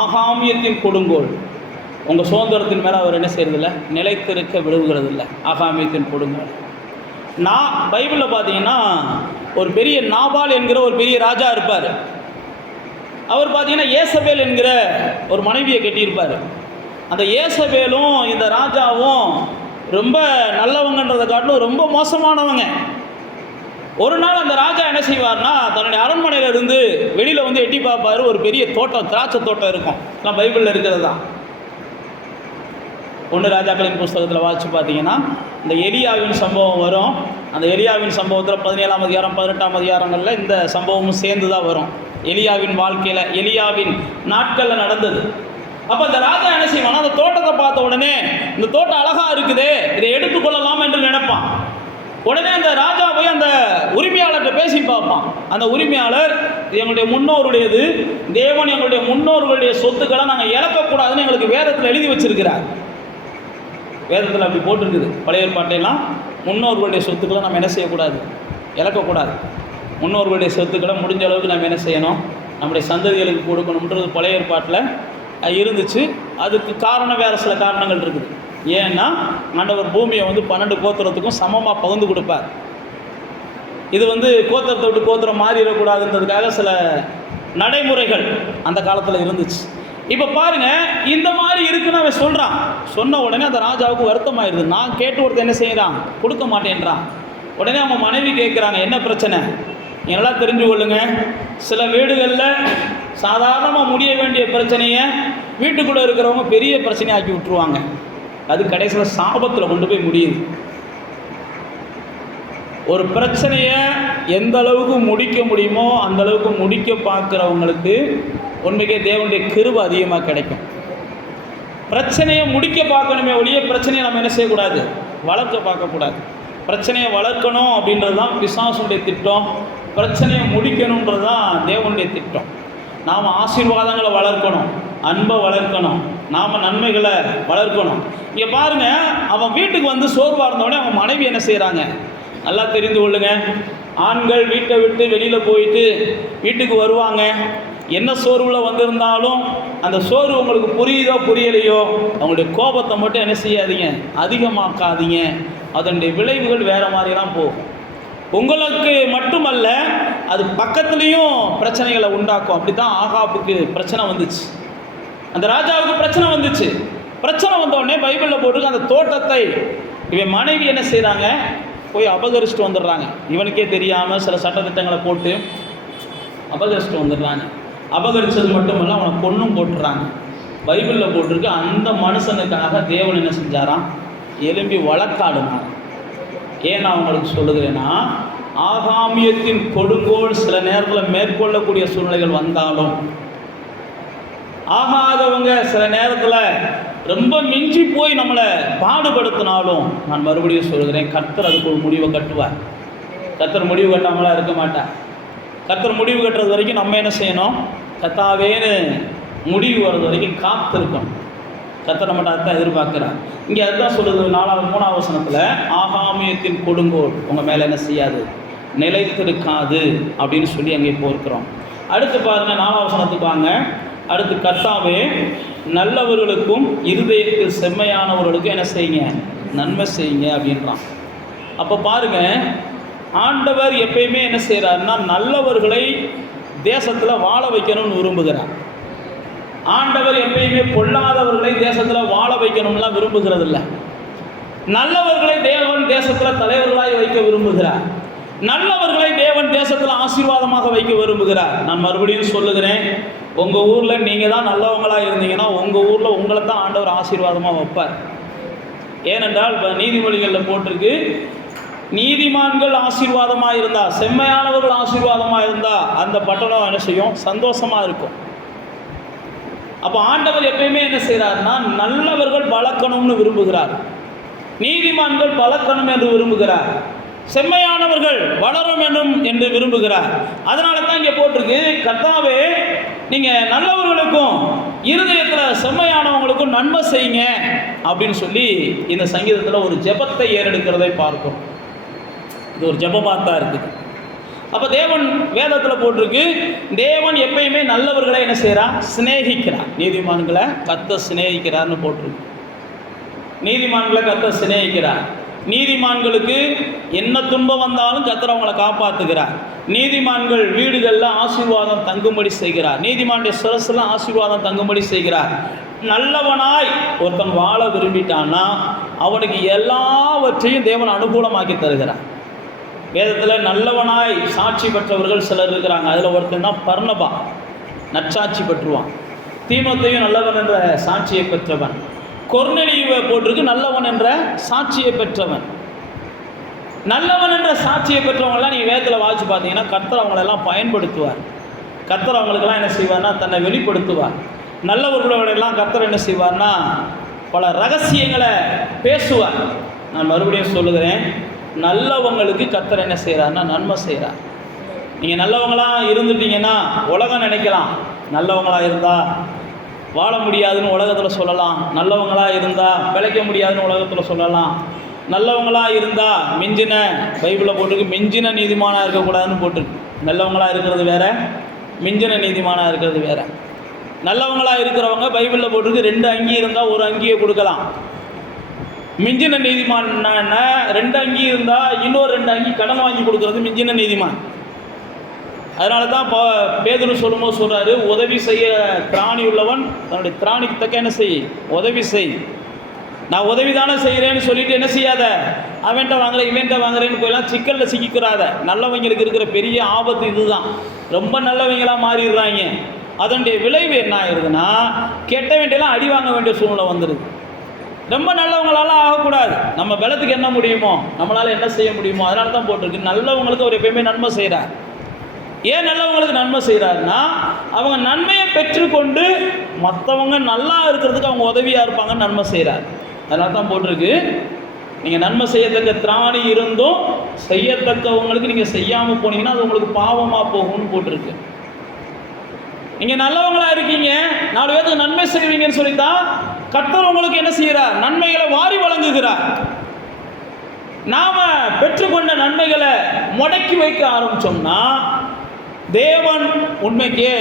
ஆகாமியத்தின் கொடுங்கோல் உங்கள் சுதந்திரத்தின் மேலே அவர் என்ன செய்யறதில்ல, நிலைத்திருக்க விடுகிறது இல்லை. ஆகாமியத்தின் கொடுங்கோல். பைபிளில் பார்த்தீங்கன்னா ஒரு பெரிய நாபால் என்கிற ஒரு பெரிய ராஜா இருப்பார். அவர் பார்த்தீங்கன்னா ஏசபேல் என்கிற ஒரு மனைவியை கட்டியிருப்பார். அந்த ஏசபேலும் இந்த ராஜாவும் ரொம்ப நல்லவங்கன்றதை காட்டிலும் ரொம்ப மோசமானவங்க. ஒரு நாள் அந்த ராஜா என்ன செய்வார்னா, தன்னுடைய அரண்மனையிலிருந்து வெளியில் வந்து எட்டி பார்ப்பார். ஒரு பெரிய தோட்டம், திராட்சை தோட்டம் இருக்கும். எல்லாம் பைபிளில் இருக்கிறது தான். 1 ராஜாக்களின் புஸ்தகத்தில் வாசித்து பார்த்தீங்கன்னா இந்த எலியாவின் சம்பவம் வரும். அந்த எலியாவின் சம்பவத்தில் 17ஆம் அதிகாரம் 18ஆம் அதிகாரங்களில் இந்த சம்பவமும் சேர்ந்து தான் வரும். எலியாவின் வாழ்க்கையில், எலியாவின் நாட்களில் நடந்தது. அப்போ அந்த ராஜா என்ன செய்வானா, அந்த தோட்டத்தை பார்த்த உடனே இந்த தோட்டம் அழகாக இருக்குது, இதை எடுத்துக்கொள்ளலாம் என்று நினைப்பான். உடனே அந்த ராஜா போய் அந்த உரிமையாளர்கிட்ட பேசி பார்ப்பான். அந்த உரிமையாளர், எங்களுடைய முன்னோருடையது, தேவன் எங்களுடைய முன்னோர்களுடைய சொத்துக்களை நாங்கள் இழக்கக்கூடாதுன்னு எங்களுக்கு வேதத்தில் எழுதி வச்சிருக்கிறார். வேதத்தில் அப்படி போட்டிருக்குது. பழைய ஏற்பாட்டையெல்லாம் முன்னோர்களுடைய சொத்துக்களை நம்ம என்ன செய்யக்கூடாது, இழக்கக்கூடாது. முன்னோர்களுடைய சொத்துக்களை முடிஞ்ச அளவுக்கு நம்ம என்ன செய்யணும், நம்முடைய சந்ததிகளுக்கு கொடுக்கணுன்றது பழைய ஏற்பாட்டில் இருந்துச்சு. அதுக்கு காரணம் வேறு சில காரணங்கள் இருக்குது. ஏன்னா ஆண்டவர் பூமியை 12 கோத்திரத்துக்கும் சமமாக பகிர்ந்து கொடுப்பார். இது கோத்திரத்தை விட்டு கோத்திரம் மாறிடக்கூடாதுன்றதுக்காக சில நடைமுறைகள் அந்த காலத்தில் இருந்துச்சு. இப்போ பாருங்கள், இந்த மாதிரி இருக்குன்னு அவன் சொல்கிறான். சொன்ன உடனே அந்த ராஜாவுக்கு வருத்தமாயிருது. நான் கேட்டு ஒருத்தர் என்ன செய்கிறான், கொடுக்க மாட்டேன்றான். உடனே அவங்க மனைவி கேட்குறாங்க, என்ன பிரச்சனை? நல்லா தெரிஞ்சு கொள்ளுங்க, சில வீடுகளில் சாதாரணமாக முடிய வேண்டிய பிரச்சனையை வீட்டுக்குள்ளே இருக்கிறவங்க பெரிய பிரச்சனையாக்கி விட்டுருவாங்க. அது கடைசியில் சாபத்தில் கொண்டு போய் முடியுது. ஒரு பிரச்சனையை எந்த அளவுக்கு முடிக்க முடியுமோ அந்த அளவுக்கு முடிக்க பார்க்குறவங்களுக்கு உண்மைக்கே தேவனுடைய கிருபை அதிகமாக கிடைக்கும். பிரச்சனையை முடிக்க பார்க்கணுமே ஒழிய பிரச்சனையை நம்ம என்ன செய்யக்கூடாது, வளர்க்க பார்க்கக்கூடாது. பிரச்சனையை வளர்க்கணும் அப்படின்றது தான் பிசாசுடைய திட்டம். பிரச்சனையை முடிக்கணுன்றது தான் தேவனுடைய திட்டம். நாம் ஆசீர்வாதங்களை வளர்க்கணும், அன்பை வளர்க்கணும், நாம் நன்மைகளை வளர்க்கணும். இங்கே பாருங்கள், அவன் வீட்டுக்கு சோர்வாக இருந்தோடனே அவன் மனைவி என்ன செய்கிறாங்க, நல்லா தெரிந்து கொள்ளுங்க. ஆண்கள் வீட்டை விட்டு வெளியில் போயிட்டு வீட்டுக்கு வருவாங்க. என்ன சோர்வில் வந்திருந்தாலும் அந்த சோர்வு உங்களுக்கு புரியுதோ புரியலையோ, அவங்களுடைய கோபத்தை மட்டும் என்ன செய்யாதீங்க, அதிகமாக்காதீங்க. அதனுடைய விளைவுகள் வேறு மாதிரிலாம் போகும். உங்களுக்கு மட்டுமல்ல, அது பக்கத்துலேயும் பிரச்சனைகளை உண்டாக்கும். அப்படி தான் ஆகாபுக்கு பிரச்சனை வந்துச்சு, அந்த ராஜாவுக்கு பிரச்சனை வந்துச்சு. பிரச்சனை வந்தோடனே பைபிளில் போட்டுருக்கு, அந்த தோட்டத்தை இவன் மனைவி என்ன செய்கிறாங்க, போய் அபகரிச்சுட்டு வந்துடுறாங்க. இவனுக்கே தெரியாமல் சில சட்டத்திட்டங்களை போட்டு அபகரிச்சுட்டு வந்துடுறாங்க. அபகரித்தது மட்டுமல்ல, அவனை கொன்னும் போட்டுறாங்க. பைபிளில் போட்டிருக்கு, அந்த மனுஷனுக்காக தேவன் என்ன செஞ்சாராம், எலும்பி வழக்காடுனார். ஏன் நான் உங்களுக்கு சொல்லுகிறேன்னா, ஆகாமியத்தின் கொடுங்கோல் சில நேரத்தில் மேற்கொள்ளக்கூடிய சூழ்நிலைகள் வந்தாலும், ஆகாதவங்க சில நேரத்தில் ரொம்ப மிஞ்சி போய் நம்மளை பாடுபடுத்தினாலும், நான் மறுபடியும் சொல்கிறேன், கர்த்தர் அதுக்கு ஒரு முடிவை கட்டுவார். கர்த்தர் முடிவு கட்டாமலாம் இருக்க மாட்டார். கர்த்தர் முடிவு கட்டுறது வரைக்கும் நம்ம என்ன செய்யணும், கர்த்தாவேன்னு முடிவு வர்றது வரைக்கும் காத்திருக்கணும். கர்த்தர் நம்மகிட்ட அதுதான் எதிர்பார்க்குறார். இங்கே அதுதான் சொல்லுது 4வது 3வது வசனத்தில், ஆகாமியத்தின் கொடுங்கோல் உங்கள் மேலே என்ன செய்யாது, நிலைத்திருக்காது அப்படின்னு சொல்லி அங்கே போயிருக்கிறோம். அடுத்து பாருங்கள் 4ஆம் வசனத்துக்கு வாங்க. அடுத்து கர்த்தாவே நல்லவர்களுக்கும் இருதயத்தில் செம்மையானவர்களுக்கும் என்ன செய்யுங்க, நன்மை செய்யுங்க அப்படின்றான். அப்போ பாருங்க, ஆண்டவர் எப்பயுமே என்ன செய்கிறாருன்னா நல்லவர்களை தேசத்தில் வாழ வைக்கணும்னு விரும்புகிறார். ஆண்டவர் எப்பயுமே பொல்லாதவர்களை தேசத்தில் வாழ வைக்கணும்லாம் விரும்புகிறது இல்லை. நல்லவர்களை தேவன் தேசத்தில் தலைவர்களாய் வைக்க விரும்புகிறார். நல்லவர்களை தேவன் தேசத்தில் ஆசீர்வாதமாக வைக்க விரும்புகிறார். நான் மறுபடியும் சொல்லுகிறேன், உங்கள் ஊரில் நீங்கள் தான் நல்லவங்களாக இருந்தீங்கன்னா உங்கள் ஊரில் உங்களை தான் ஆண்டவர் ஆசீர்வாதமாக வைப்பார். ஏனென்றால் இப்போ நீதிமொழிகளில் போட்டிருக்கு, நீதிமான்கள் ஆசீர்வாதமாக இருந்தால், செம்மையானவர்கள் ஆசீர்வாதமாக இருந்தால் அந்த பட்டணம் என்ன செய்யும், சந்தோஷமாக இருக்கும். அப்போ ஆண்டவர் எப்பயுமே என்ன செய்கிறார்னா நல்லவர்கள் வளர்க்கணும்னு விரும்புகிறார், நீதிமான்கள் வளர்க்கணும் என்று விரும்புகிறார், செம்மையானவர்கள் வளரும் என்று விரும்புகிறார். அதனால தான் இங்கே போட்டிருக்கு, கர்த்தாவே நீங்கள் நல்லவர்களுக்கும் இருதயத்தில் செம்மையானவங்களுக்கும் நன்மை செய்யுங்க அப்படின்னு சொல்லி இந்த சங்கீதத்தில் ஒரு ஜெபத்தை ஏறெடுக்கிறதை பார்க்கும். இது ஒரு ஜெபமாக தான் இருக்குது. அப்போ தேவன் வேதத்தில் போட்டிருக்கு, தேவன் எப்பயுமே நல்லவர்களை என்ன செய்கிறார், சிநேகிக்கிறார். நீதிமான்களை கர்த்தர் சிநேகிக்கிறார்னு போட்டிருக்கு. நீதிமான்களை கர்த்தர் சிநேகிக்கிறார். நீதிமான்களுக்கு என்ன துன்பம் வந்தாலும் கர்த்தர் அவங்களை காப்பாற்றுகிறார். நீதிமான்கள் வீடுகளில் ஆசீர்வாதம் தங்கும்படி செய்கிறார். நீதிமானுடைய சிரசில் ஆசீர்வாதம் தங்கும்படி செய்கிறார். நல்லவனாய் ஒருத்தன் வாழ விரும்பிட்டான்னா அவனுக்கு எல்லாவற்றையும் தேவன் அனுகூலமாக்கி தருகிறார். வேதத்தில் நல்லவனாய் சாட்சி பெற்றவர்கள் சிலர் இருக்கிறாங்க. அதில் ஒருத்தன் தான் பர்னபா, நற்சாட்சி பெற்றுவான். தீமோத்தேயும் நல்லவன் என்ற சாட்சியை பெற்றவன். கொர்நேலியுவை போட்டிருக்கு, நல்லவன் என்ற சாட்சியை பெற்றவன். நல்லவன் என்ற சாட்சியை பெற்றவங்களாம் நீங்கள் வேதத்தில் வாசித்து பார்த்தீங்கன்னா கர்த்தர் அவங்களெல்லாம் பயன்படுத்துவார். கர்த்தர் அவங்களுக்கெல்லாம் என்ன செய்வார்னா தன்னை வெளிப்படுத்துவார். நல்லவர்களோடெல்லாம் கர்த்தர் என்ன செய்வார்னா பல ரகசியங்களை பேசுவார். நான் மறுபடியும் சொல்லுகிறேன், நல்லவங்களுக்கு கர்த்தர் என்ன செய்கிறார்னா நன்மை செய்கிறார். நீங்கள் நல்லவங்களாக இருந்துட்டீங்கன்னா உலகம் நினைக்கலாம், நல்லவங்களாக இருந்தால் வாழ முடியாதுன்னு உலகத்தில் சொல்லலாம், நல்லவங்களாக இருந்தால் பிழைக்க முடியாதுன்னு உலகத்தில் சொல்லலாம், நல்லவங்களாக இருந்தால் மிஞ்சின, பைபிளில் போட்டிருக்கு மிஞ்சின நீதிமானாக இருக்கக்கூடாதுன்னு போட்டிருக்கு. நல்லவங்களாக இருக்கிறது வேறு, மிஞ்சின நீதிமானாக இருக்கிறது வேறு. நல்லவங்களாக இருக்கிறவங்க பைபிளில் போட்டிருக்கு 2 அங்கி இருந்தால் 1 அங்கியை கொடுக்கலாம். மிஞ்சின நீதிமான் 2 அங்கி இருந்தால் இன்னொரு 2 அங்கி கடன் வாங்கி கொடுக்கறது மிஞ்சின நீதிமான். அதனால தான் பேதுரு சொல்லும்போது சொல்கிறாரு, உதவி செய்ய திராணி உள்ளவன் தன்னுடைய திராணிக்கு தக்க என்ன செய், உதவி செய். நான் உதவி தானே செய்கிறேன்னு சொல்லிட்டு என்ன செய்யாத, அவன்கிட்ட வாங்குறேன் இவன்கிட்ட வாங்குறேன்னு போயெல்லாம் சிக்கலில் சிக்கிக்கிறாத. நல்லவங்களுக்கு இருக்கிற பெரிய ஆபத்து இதுதான். ரொம்ப நல்லவங்களாக மாறிடுறாங்க. அதனுடைய விளைவு என்ன ஆயிடுதுன்னா கெட்ட வேண்டியெல்லாம் அடி வாங்க வேண்டிய சூழ்நிலை வந்துடுது. ரொம்ப நல்லவங்களாலாம் ஆகக்கூடாது. நம்ம பலத்துக்கு என்ன முடியுமோ, நம்மளால் என்ன செய்ய முடியுமோ, அதனால தான் போட்டிருக்கு நல்லவங்களுக்கு அவர் எப்பயுமே நன்மை செய்கிறார். ஏன் நல்லவங்களுக்கு நன்மை செய்கிறாருன்னா அவங்க நன்மையை பெற்றுக்கொண்டு மற்றவங்க நல்லா இருக்கிறதுக்கு அவங்க உதவியாக இருப்பாங்கன்னு நன்மை செய்கிறார். அதனால தான் போட்டிருக்கு, நீங்கள் நன்மை செய்யத்தக்க திராணி இருந்தும் செய்யத்தக்கவங்களுக்கு நீங்கள் செய்யாமல் போனீங்கன்னா அது உங்களுக்கு பாவமாக போகும்னு போட்டிருக்கு. நீங்கள் நல்லவங்களாக இருக்கீங்க, 4 பேருக்கு நன்மை செய்வீங்கன்னு சொல்லித்தான் கர்த்தர் உங்களுக்கு என்ன செய்கிறார், நன்மைகளை வாரி வழங்குகிறார். நாம் பெற்றுக்கொண்ட நன்மைகளை முடக்கி வைக்க ஆரம்பித்தோம்னா தேவன் உண்மைக்கே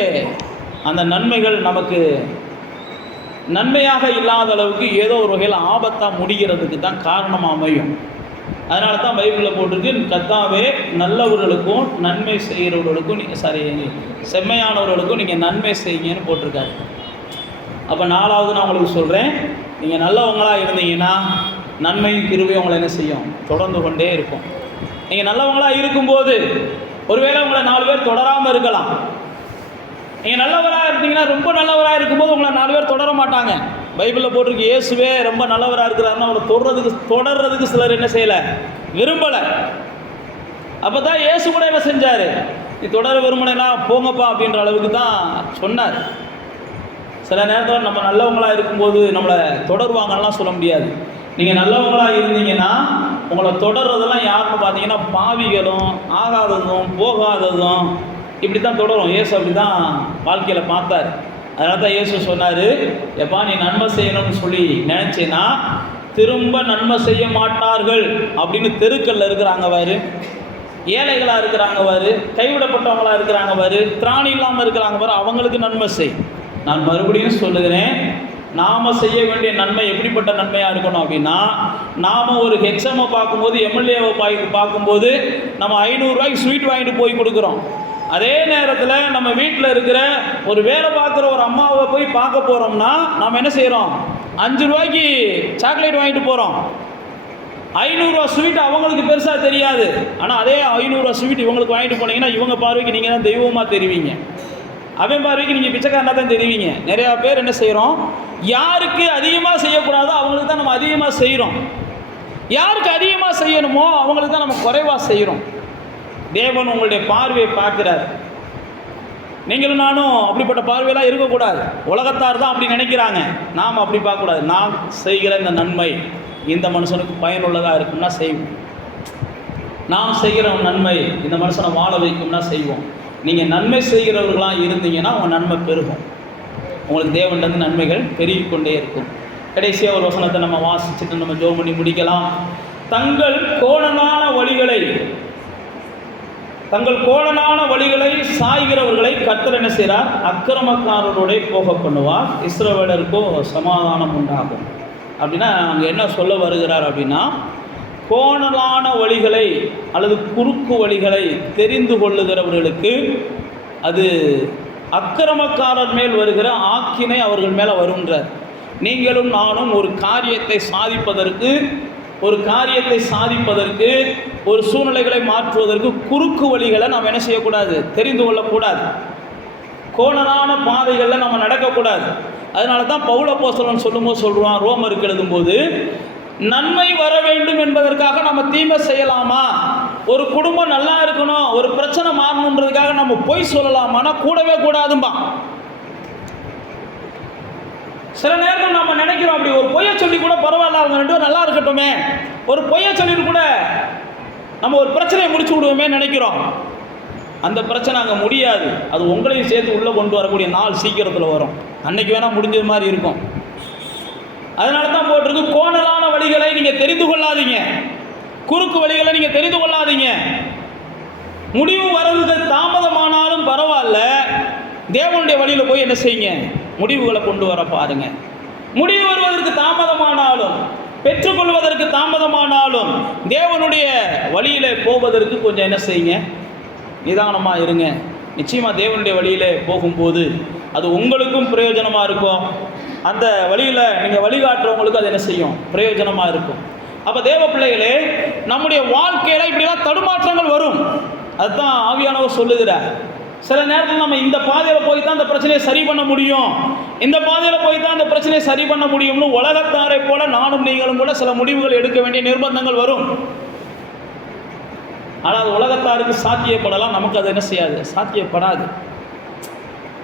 அந்த நன்மைகள் நமக்கு நன்மையாக இல்லாத அளவுக்கு ஏதோ ஒரு வகையில் ஆபத்தாக முடிகிறதுக்கு தான் காரணமாக அமையும். அதனால தான் பைபிளில் போட்டிருக்கு, கர்த்தாவே நல்லவர்களுக்கும் நன்மை செய்கிறவர்களுக்கும் செம்மையானவர்களுக்கும் நீங்கள் நன்மை செய்யுங்கன்னு போட்டிருக்காரு. அப்போ 4வது நான் உங்களுக்கு சொல்கிறேன், நீங்கள் நல்லவங்களாக இருந்தீங்கன்னா நன்மையும் கிருபையும் உங்களை என்ன செய்யும், தொடர்ந்து கொண்டே இருக்கும். நீங்கள் நல்லவங்களாக இருக்கும்போது ஒருவேளை உங்களை 4 பேர் தொடராமல் இருக்கலாம். நீங்கள் நல்லவராக இருந்தீங்கன்னா, ரொம்ப நல்லவராக இருக்கும்போது உங்களை 4 பேர் தொடர மாட்டாங்க. பைபிளில் போட்டிருக்கு, இயேசுவே ரொம்ப நல்லவராக இருக்கிறாருன்னா அவரை தொடர்றதுக்கு சிலர் என்ன செய்யலை, விரும்பலை. அப்போ தான் இயேசு கூட என்ன செஞ்சார், நீ தொடர விரும்பினா போங்கப்பா அப்படின்ற அளவுக்கு தான் சொன்னார். சில நேரத்தில் நம்ம நல்லவங்களாக இருக்கும்போது நம்மளை தொடருவாங்கலாம் சொல்ல முடியாது. நீங்கள் நல்லவங்களாக இருந்தீங்கன்னா உங்களை தொடர்றதெல்லாம் யாருன்னு பார்த்தீங்கன்னா பாவிகளும் ஆகாததும் போகாததும் இப்படி தான் தொடரும். இயேசு அப்படி தான் வாழ்க்கையில் பார்த்தார். அதனால தான் இயேசு சொன்னார், எப்பா நீ நன்மை செய்யணும்னு சொல்லி நினச்சேன்னா திரும்ப நன்மை செய்ய மாட்டார்கள் அப்படின்னு தெருக்கல்ல இருக்கிறாங்க. ஏழைகளாக இருக்கிறாங்க பாரு, கைவிடப்பட்டவங்களாக இருக்கிறாங்க பாரு, திராணி இல்லாமல் இருக்கிறாங்க பாரு, அவங்களுக்கு நன்மை செய். நான் மறுபடியும் சொல்லுகிறேன், நாம் செய்ய வேண்டிய நன்மை எப்படிப்பட்ட நன்மையாக இருக்கணும் அப்படின்னா, நாம் ஒரு ஹெச்எம்ஐ பார்க்கும்போது, எம்எல்ஏவை பார்க்கும்போது நம்ம 500 ரூபாய்க்கு ஸ்வீட் வாங்கிட்டு போய் கொடுக்குறோம். அதே நேரத்தில் நம்ம வீட்டில் இருக்கிற ஒரு வேலை பார்க்குற ஒரு அம்மாவை போய் பார்க்க போகிறோம்னா நாம் என்ன செய்கிறோம்? 5 ரூபாய்க்கு சாக்லேட் வாங்கிட்டு போகிறோம். 500 ரூபா ஸ்வீட் அவங்களுக்கு பெருசாக தெரியாது. ஆனால் அதே 500 ரூபா ஸ்வீட் இவங்களுக்கு வாங்கிட்டு போனீங்கன்னா இவங்க பார்வைக்கு நீங்கள் தான் தெய்வமாக தெரிவிங்க, அவன் பார்வைக்கு நீங்கள் பிச்சைக்காரனாக தான் தெரிவிங்க. நிறையா பேர் என்ன செய்கிறோம்? யாருக்கு அதிகமாக செய்யக்கூடாதோ அவங்களுக்கு தான் நம்ம அதிகமாக செய்கிறோம், யாருக்கு அதிகமாக செய்யணுமோ அவங்களுக்கு தான் நம்ம குறைவாக செய்கிறோம். தேவன் உங்களுடைய பார்வையை பார்க்கிறார். நீங்களும் நானும் அப்படிப்பட்ட பார்வையெல்லாம் இருக்கக்கூடாது. உலகத்தார் தான் அப்படி நினைக்கிறாங்க, நாம் அப்படி பார்க்கக்கூடாது. நான் செய்கிற இந்த நன்மை இந்த மனுஷனுக்கு பயனுள்ளதாக இருக்கும்னா செய்வோம். நாம் செய்கிற நன்மை இந்த மனுஷனை வாழ வைக்கும்னா செய்வோம். நீங்கள் நன்மை செய்கிறவர்களாக இருந்தீங்கன்னா உங்கள் நன்மை பெருகும், உங்களுக்கு தேவன்லேருந்து நன்மைகள் பெருகிக்கொண்டே இருக்கும். கடைசியாக ஒரு வசனத்தை நம்ம வாசிச்சுட்டு நம்ம ஜெபம் பண்ணி முடிக்கலாம். தங்கள் கோணலான வழிகளை சாய்கிறவர்களை கர்த்தர் என்ன செய்கிறார்? அக்கிரமக்காரரோட போக பண்ணுவார், இஸ்ரவேலருக்கோ சமாதானம் உண்டாகும். அப்படின்னா அங்கே என்ன சொல்ல வருகிறார் அப்படின்னா, கோணலான வழிகளை அல்லது குறுக்கு வழிகளை தெரிந்து கொள்ளுகிறவர்களுக்கு அது அக்கிரமக்காரர் மேல் வருகிற ஆக்கினை அவர்கள் மேலே வருகின்றார். நீங்களும் நானும் ஒரு காரியத்தை சாதிப்பதற்கு ஒரு சூழ்நிலைகளை மாற்றுவதற்கு குறுக்கு வழிகளை நாம் என்ன செய்யக்கூடாது? தெரிந்து கொள்ளக்கூடாது. கோணலான பாதைகளில் நம்ம நடக்கக்கூடாது. அதனால தான் பவுல் அப்போஸ்தலன் சொல்லுவான், ரோமருக்கு எழுதும்போது, நன்மை வர வேண்டும் என்பதற்காக நம்ம தீமை செய்யலாமா? ஒரு குடும்பம் நல்லா இருக்கணும், ஒரு பிரச்சனை மாறணுன்றதுக்காக நம்ம பொய் சொல்லலாமான்னா கூடவே கூடாதும்பா. சில நேரத்தில் நம்ம நினைக்கிறோம், அப்படி ஒரு பொய்யை சொல்லி கூட பரவாயில்ல, அவங்க 2 பேரும் நல்லா இருக்கட்டுமே, ஒரு பொய்யை சொல்லிட்டு கூட நம்ம ஒரு பிரச்சனையை முடிச்சு விடுவோமே நினைக்கிறோம். அந்த பிரச்சனை அங்கே முடியாது. அது உங்களையும் சேர்த்து உள்ளே கொண்டு வரக்கூடிய நாள் சீக்கிரத்தில் வரும். அன்னைக்கு வேணால் முடிஞ்சது மாதிரி இருக்கும். அதனால தான் போட்டிருக்கு, கோணலான வழிகளை நீங்கள் தெரிந்து கொள்ளாதீங்க, குறுக்கு வழிகளை நீங்கள் தெரிந்து கொள்ளாதீங்க. முடிவு வர்றதுக்கு தாமதமானாலும் பரவாயில்ல, தேவனுடைய வழியில் போய் என்ன செய்யுங்க? முடிவுகளை கொண்டு வர பாருங்க. முடிவு வருவதற்கு தாமதமானாலும், பெற்றுக்கொள்வதற்கு தாமதமானாலும், தேவனுடைய வழியில் போவதற்கு கொஞ்சம் என்ன செய்யுங்க? நிதானமாக இருங்க. நிச்சயமாக தேவனுடைய வழியில் போகும்போது அது உங்களுக்கும் பிரயோஜனமாக இருக்கும். அந்த வழியில் நீங்கள் வழிகாட்டுறவங்களுக்கு அது என்ன செய்யும்? பிரயோஜனமாக இருக்கும். அப்போ தேவ பிள்ளைகளே, நம்முடைய வாழ்க்கையில் இப்படிலாம் தடுமாற்றங்கள் வரும். அதுதான் ஆவியானவர் சொல்லுகிறார். சில நேரத்தில் நம்ம இந்த பாதையில் போய் தான் அந்த பிரச்சனையை சரி பண்ண முடியும், இந்த பாதையில் போய் தான் அந்த பிரச்சனையை சரி பண்ண முடியும்னு உலகத்தாரை போல நானும் நீங்களும் கூட சில முடிவுகள் எடுக்க வேண்டிய நிர்பந்தங்கள் வரும். ஆனால் அது உலகத்தாருக்கு சாத்தியப்படலாம், நமக்கு அது என்ன செய்யாது? சாத்தியப்படாது.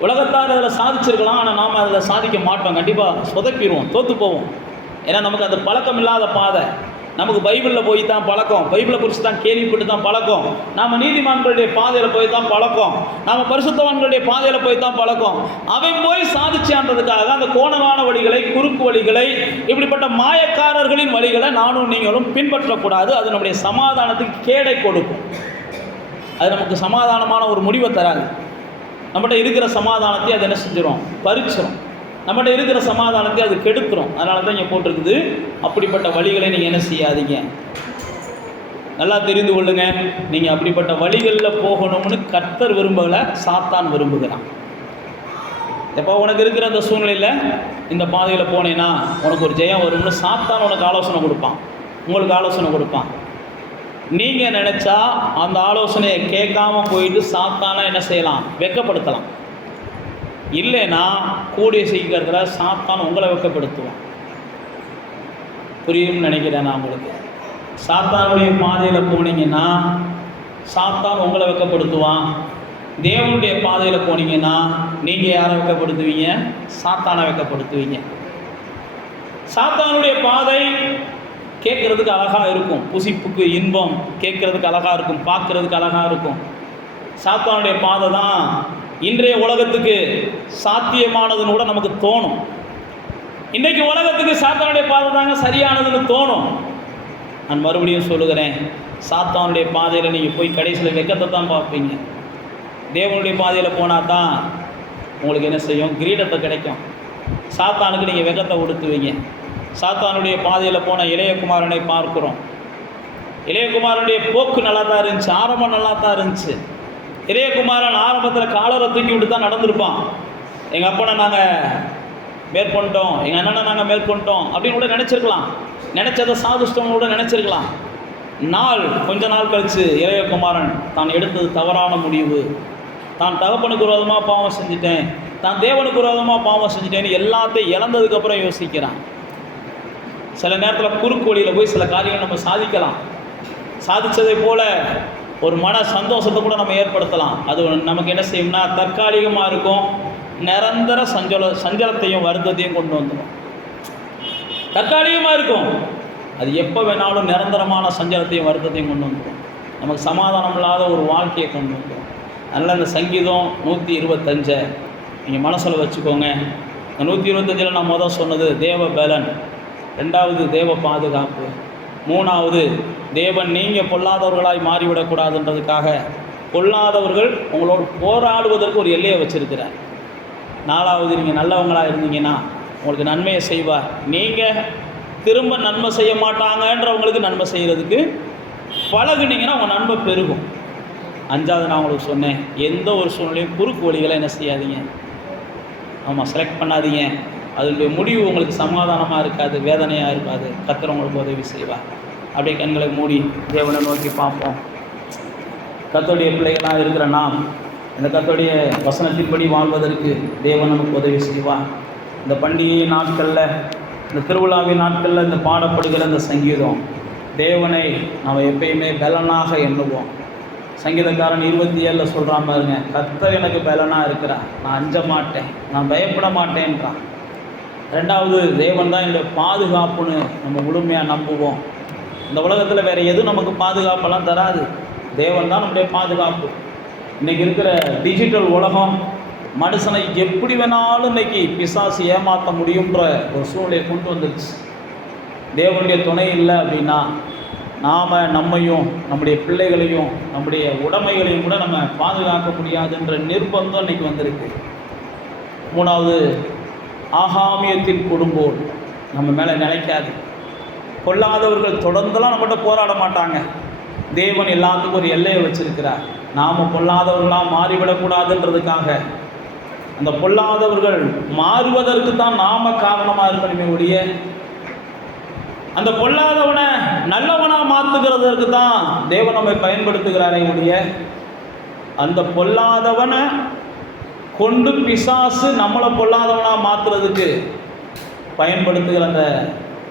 உலகத்தார் அதில் சாதிச்சிருக்கலாம், ஆனால் நாம் அதில் சாதிக்க மாட்டோம். கண்டிப்பாக சொதப்பிடுவோம், தோற்று போவோம். ஏன்னா நமக்கு அது பழக்கம் இல்லாத பாதை. நமக்கு பைபிளில் போய் தான் பழக்கம், பைபிளை குறித்து தான் கேள்விப்பட்டு தான் பழக்கம், நாம் நீதிமான்களுடைய பாதையில் போய் தான் பழக்கம், நாம் பரிசுத்தவான்களுடைய பாதையில் போய் தான் பழக்கம். அவன் போய் சாதிச்சான்றதுக்காக அந்த கோணலான வழிகளை, குறுக்கு வழிகளை, இப்படிப்பட்ட மாயக்காரர்களின் வழிகளை நானும் நீங்களும் பின்பற்றக்கூடாது. அது நம்முடைய சமாதானத்துக்கு கேடை கொடுக்கும். அது நமக்கு சமாதானமான ஒரு முடிவை தராது. நம்மகிட்ட இருக்கிற சமாதானத்தை அது என்ன செஞ்சிடும்? பறிச்சிடும். நம்மகிட்ட இருக்கிற சமாதானத்தை அது கெடுத்துரும். அதனால தான் இங்கே போட்டிருக்குது, அப்படிப்பட்ட வழிகளை நீங்கள் என்ன செய்யாதீங்க. நல்லா தெரிந்து கொள்ளுங்க, நீங்கள் அப்படிப்பட்ட வழிகளில் போகணும்னு கர்த்தர் விரும்பலை, சாத்தான் விரும்புகிறான். எப்போ உனக்கு இருக்கிற அந்த சூழ்நிலையில் இந்த பாதையில் போனேன்னா உனக்கு ஒரு ஜெயம் வரும்னு சாத்தான் உனக்கு ஆலோசனை கொடுப்பான், உங்களுக்கு ஆலோசனை கொடுப்பான். நீங்கள் நினச்சா அந்த ஆலோசனையை கேட்காம போயிட்டு சாத்தானை என்ன செய்யலாம்? வெட்கப்படுத்தலாம். இல்லைன்னா கூடிய சீக்கிரத்தில் சாத்தான் உங்களை வெட்கப்படுத்துவான். புரியும்னு நினைக்கிறேன் நான் உங்களுக்கு. சாத்தானுடைய பாதையில் போனீங்கன்னா சாத்தான் உங்களை வெட்கப்படுத்துவான். தேவனுடைய பாதையில் போனீங்கன்னா நீங்கள் யாரை வெட்கப்படுத்துவீங்க? சாத்தானை வெட்கப்படுத்துவீங்க. சாத்தானுடைய பாதை கேட்குறதுக்கு அழகாக இருக்கும், புசிப்புக்கு இன்பம், கேட்குறதுக்கு அழகாக இருக்கும், பார்க்குறதுக்கு அழகாக இருக்கும். சாத்தானுடைய பாதை தான் இன்றைய உலகத்துக்கு சாத்தியமானதுன்னு கூட நமக்கு தோணும். இன்றைக்கு உலகத்துக்கு சாத்தானுடைய பாதை தாங்க சரியானதுன்னு தோணும். நான் மறுபடியும் சொல்லுகிறேன், சாத்தானுடைய பாதையில் நீங்கள் போய் கடைசியில் வெக்கத்தை தான் பார்ப்பீங்க. தேவனுடைய பாதையில் போனால் தான் உங்களுக்கு என்ன செய்யும்? கிரீடத்தை கிடைக்கும். சாத்தானுக்கு நீங்கள் வெக்கத்தை உடுத்துவீங்க. சாத்தானுடைய பாதையில் போன இளையகுமாரனை பார்க்குறோம். இளையகுமாரனுடைய போக்கு நல்லா தான் இருந்துச்சு, ஆரம்பம் நல்லா தான் இருந்துச்சு. இளையகுமாரன் ஆரம்பத்தில் காலரை தூக்கி விட்டு தான் நடந்திருப்பான். எங்கள் அப்பனை நாங்கள் மேற்கொண்டோம், எங்கள் அண்ணனை நாங்கள் மேற்கொண்டோம் அப்படின்னு கூட நினச்சிருக்கலாம். நினச்சதை சாதுஷ்டம் கூட நினச்சிருக்கலாம். கொஞ்ச நாள் கழித்து இளையகுமாரன் தான் எடுத்தது தவறான முடிவு, தான் தகப்பனுக்கு விரோதமாக பாவம் செஞ்சுட்டேன், தான் தேவனுக்கு விரோதமாக பாவம் செஞ்சுட்டேன்னு எல்லாத்தையும் இழந்ததுக்கப்புறம் யோசிக்கிறான். சில நேரத்தில் குறுக்கு வழியில் போய் சில காரியங்கள் நம்ம சாதிக்கலாம். சாதித்ததை போல் ஒரு மன சந்தோஷத்தை கூட நம்ம ஏற்படுத்தலாம். அது நமக்கு என்ன செய்யும்னா தற்காலிகமாக இருக்கும், நிரந்தர சஞ்சலத்தையும் வருத்தத்தையும் கொண்டு வந்துடும். தற்காலிகமாக இருக்கும், அது எப்போ வேணாலும் நிரந்தரமான சஞ்சலத்தையும் வருத்தத்தையும் கொண்டு வந்துடும். நமக்கு சமாதானம் இல்லாத ஒரு வாழ்க்கையை கொண்டு வந்துடும். அதனால் இந்த சங்கீதம் 125 நீங்கள் மனசில் வச்சுக்கோங்க. இந்த 125 நான் முதல் சொன்னது தேவ பலன், 2வது தேவ பாதுகாப்பு, 3வது தேவன் நீங்கள் பொல்லாதவர்களாய் மாறிவிடக்கூடாதுன்றதுக்காக பொல்லாதவர்கள் உங்களோடு போராடுவதற்கு ஒரு எல்லையை வச்சுருக்கிறார். 4வது நீங்கள் நல்லவங்களாக இருந்தீங்கன்னா உங்களுக்கு நன்மையை செய்வார். நீங்கள் திரும்ப நன்மை செய்ய மாட்டாங்கன்றவங்களுக்கு நன்மை செய்கிறதுக்கு பழகுனீங்கன்னா உங்கள் நன்மை பெருகும். 5வது நான் உங்களுக்கு சொன்னேன், எந்த ஒரு சூழ்நிலையும் குறுக்கு வழிகளை என்ன செய்யாதீங்க, செலக்ட் பண்ணாதீங்க. அதனுடைய முடிவு உங்களுக்கு சமாதானமாக இருக்காது, வேதனையாக இருக்காது. கர்த்தர் உங்களுக்கு உதவி செய்வார். அப்படியே கண்களை மூடி தேவனை நோக்கி பார்ப்போம். கர்த்தருடைய பிள்ளைகளாக இருக்கிற நாம் இந்த கர்த்தருடைய வசனத்தின்படி வாழ்வதற்கு தேவன் நமக்கு உதவி செய்வார். இந்த பண்டிகை நாட்களில், இந்த திருவிழாவின் நாட்களில் இந்த பாடப்படுகிற இந்த சங்கீதம், தேவனை நாம் எப்பயுமே பலனாக எண்ணுவோம். சங்கீதக்காரன் 27 சொல்கிறான் பாருங்க, கர்த்தர் எனக்கு பலனாக இருக்கிறார், நான் அஞ்ச மாட்டேன், நான் பயப்பட மாட்டேன்றான். 2வது தேவன் தான் என்னுடைய பாதுகாப்புன்னு நம்ம முழுமையாக நம்புவோம். இந்த உலகத்தில் வேறு எதுவும் நமக்கு பாதுகாப்பெல்லாம் தராது, தேவன் தான் நம்முடைய பாதுகாப்பு. இன்றைக்கி இருக்கிற டிஜிட்டல் உலகம் மனுஷனை எப்படி வேணாலும் இன்றைக்கி பிசாசு ஏமாற்ற முடியுன்ற ஒரு சூழ்நிலையை கொண்டு வந்துடுச்சு. தேவனுடைய துணை இல்லை அப்படின்னா நாம் நம்மையும் நம்முடைய பிள்ளைகளையும் நம்முடைய உடைமைகளையும் கூட நம்ம பாதுகாக்க முடியாதுன்ற நிர்பந்தம் இன்றைக்கி வந்திருக்கு. 3வது ஆகாமியத்தின் கொடும்போல் நம்ம மேலே நினைக்காது. கொல்லாதவர்கள் தொடர்ந்தெல்லாம் நம்மகிட்ட போராட மாட்டாங்க. தேவன் எல்லாத்துக்கும் ஒரு எல்லையை வச்சிருக்கிறார். நாம் பொல்லாதவர்களாக மாறிவிடக்கூடாதுன்றதுக்காக அந்த பொல்லாதவர்கள் மாறுவதற்கு தான் நாம் காரணமாக இருக்கணுமே ஒழிய, அந்த பொல்லாதவனை நல்லவனாக மாற்றுகிறதற்கு தான் தேவன் நம்மை பயன்படுத்துகிறாரே ஒழிய, அந்த பொல்லாதவனை கொண்டு பிசாசு நம்மளை பொல்லாதவனாக மாற்றுறதுக்கு பயன்படுத்துகிற அந்த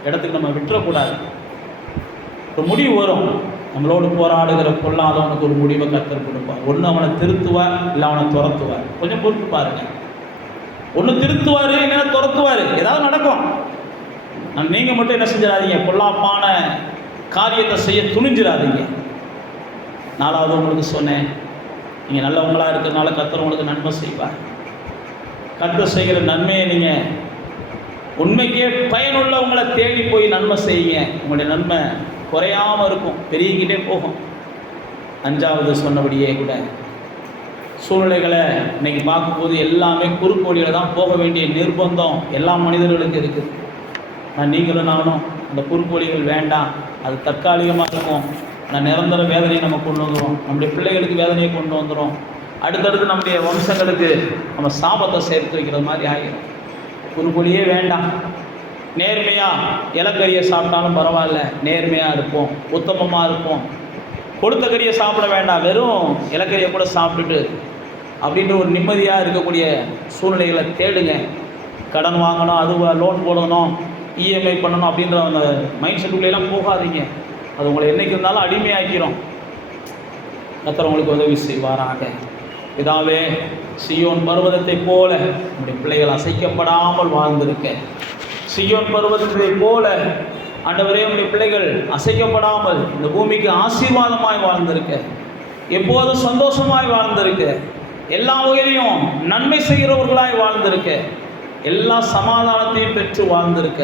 இடத்துக்கு நம்ம விட்டுறக்கூடாது. ஒரு முடிவு வரும், நம்மளோடு போராடுகிற பொல்லாதவனுக்கு ஒரு முடிவை கர்த்தர் கொடுப்பார். ஒன்று அவனை திருத்துவார், இல்லை அவனை துரத்துவார். கொஞ்சம் பொறுத்து பாருங்க. ஒன்று திருத்துவார், இல்லைன்னா துரத்துவார், ஏதாவது நடக்கும். நீங்கள் மட்டும் என்ன செஞ்சிடாதீங்க, பொல்லாப்பான காரியத்தை செய்ய துணிஞ்சிடாதீங்க. 4வது உங்களுக்கு சொன்னேன், நீங்கள் நல்லவங்களாக இருக்கிறதுனால கர்த்தர் உங்களுக்கு நன்மை செய்வார். கர்த்தர் செய்கிற நன்மையை நீங்கள் உண்மைக்கே பயனுள்ளவங்களை தேடி போய் நன்மை செய்யுங்க. உங்களுடைய நன்மை குறையாமல் இருக்கும், பெருகிக்கிட்டே போகும். 5வது சொன்னபடியே கூட சூழ்நிலைகளை இன்றைக்கி பார்க்கும்போது எல்லாமே குறுக்கு வழியில் தான் போக வேண்டிய நிர்பந்தம் எல்லா மனிதர்களுக்கும் இருக்குது. நீங்களும் நானும் அந்த குறுக்கு வழிகள் வேண்டாம், அது தற்காலிகமாக இருக்கும். ஆனால் நிரந்தர வேதனையை நம்ம கொண்டு வந்துடும், நம்முடைய பிள்ளைகளுக்கு வேதனையை கொண்டு வந்துடும். அடுத்தடுத்து நம்முடைய வம்சங்களுக்கு நம்ம சாபத்தை சேர்த்து வைக்கிற மாதிரி ஆகிடும். குறுக்கு வழியே வேண்டாம். நேர்மையாக இலக்கறியை சாப்பிட்டாலும் பரவாயில்ல, நேர்மையாக இருப்போம், உத்தமமாக இருப்போம். கொடுத்த கறியை சாப்பிட வேண்டாம், வெறும் இலக்கறியை கூட சாப்பிட்டுட்டு அப்படின்ற ஒரு நிம்மதியாக இருக்கக்கூடிய சூழ்நிலைகளை தேடுங்க. கடன் வாங்கணும், அது லோன் போடணும், இஎம்ஐ பண்ணணும் அப்படின்ற அந்த மைண்ட் செட்டுக்குள்ளேலாம் போகாதீங்க. அது உங்களை என்றைக்கு இருந்தாலும் அடிமையாக்கிறோம். கர்த்தர் உங்களுக்கு உதவி செய்வாராக. இதாவே சியோன் பர்வதத்தை போல நம்முடைய பிள்ளைகள் அசைக்கப்படாமல் வாழ்ந்திருக்க, சியோன் பர்வதத்தை போல ஆண்டவரே நம்முடைய பிள்ளைகள் அசைக்கப்படாமல் இந்த பூமிக்கு ஆசீர்வாதமாய் வாழ்ந்திருக்க, எப்போதும் சந்தோஷமாய் வாழ்ந்திருக்க, எல்லா வகையிலையும் நன்மை செய்கிறவர்களாய் வாழ்ந்திருக்க, எல்லா சமாதானத்தையும் பெற்று வாழ்ந்திருக்க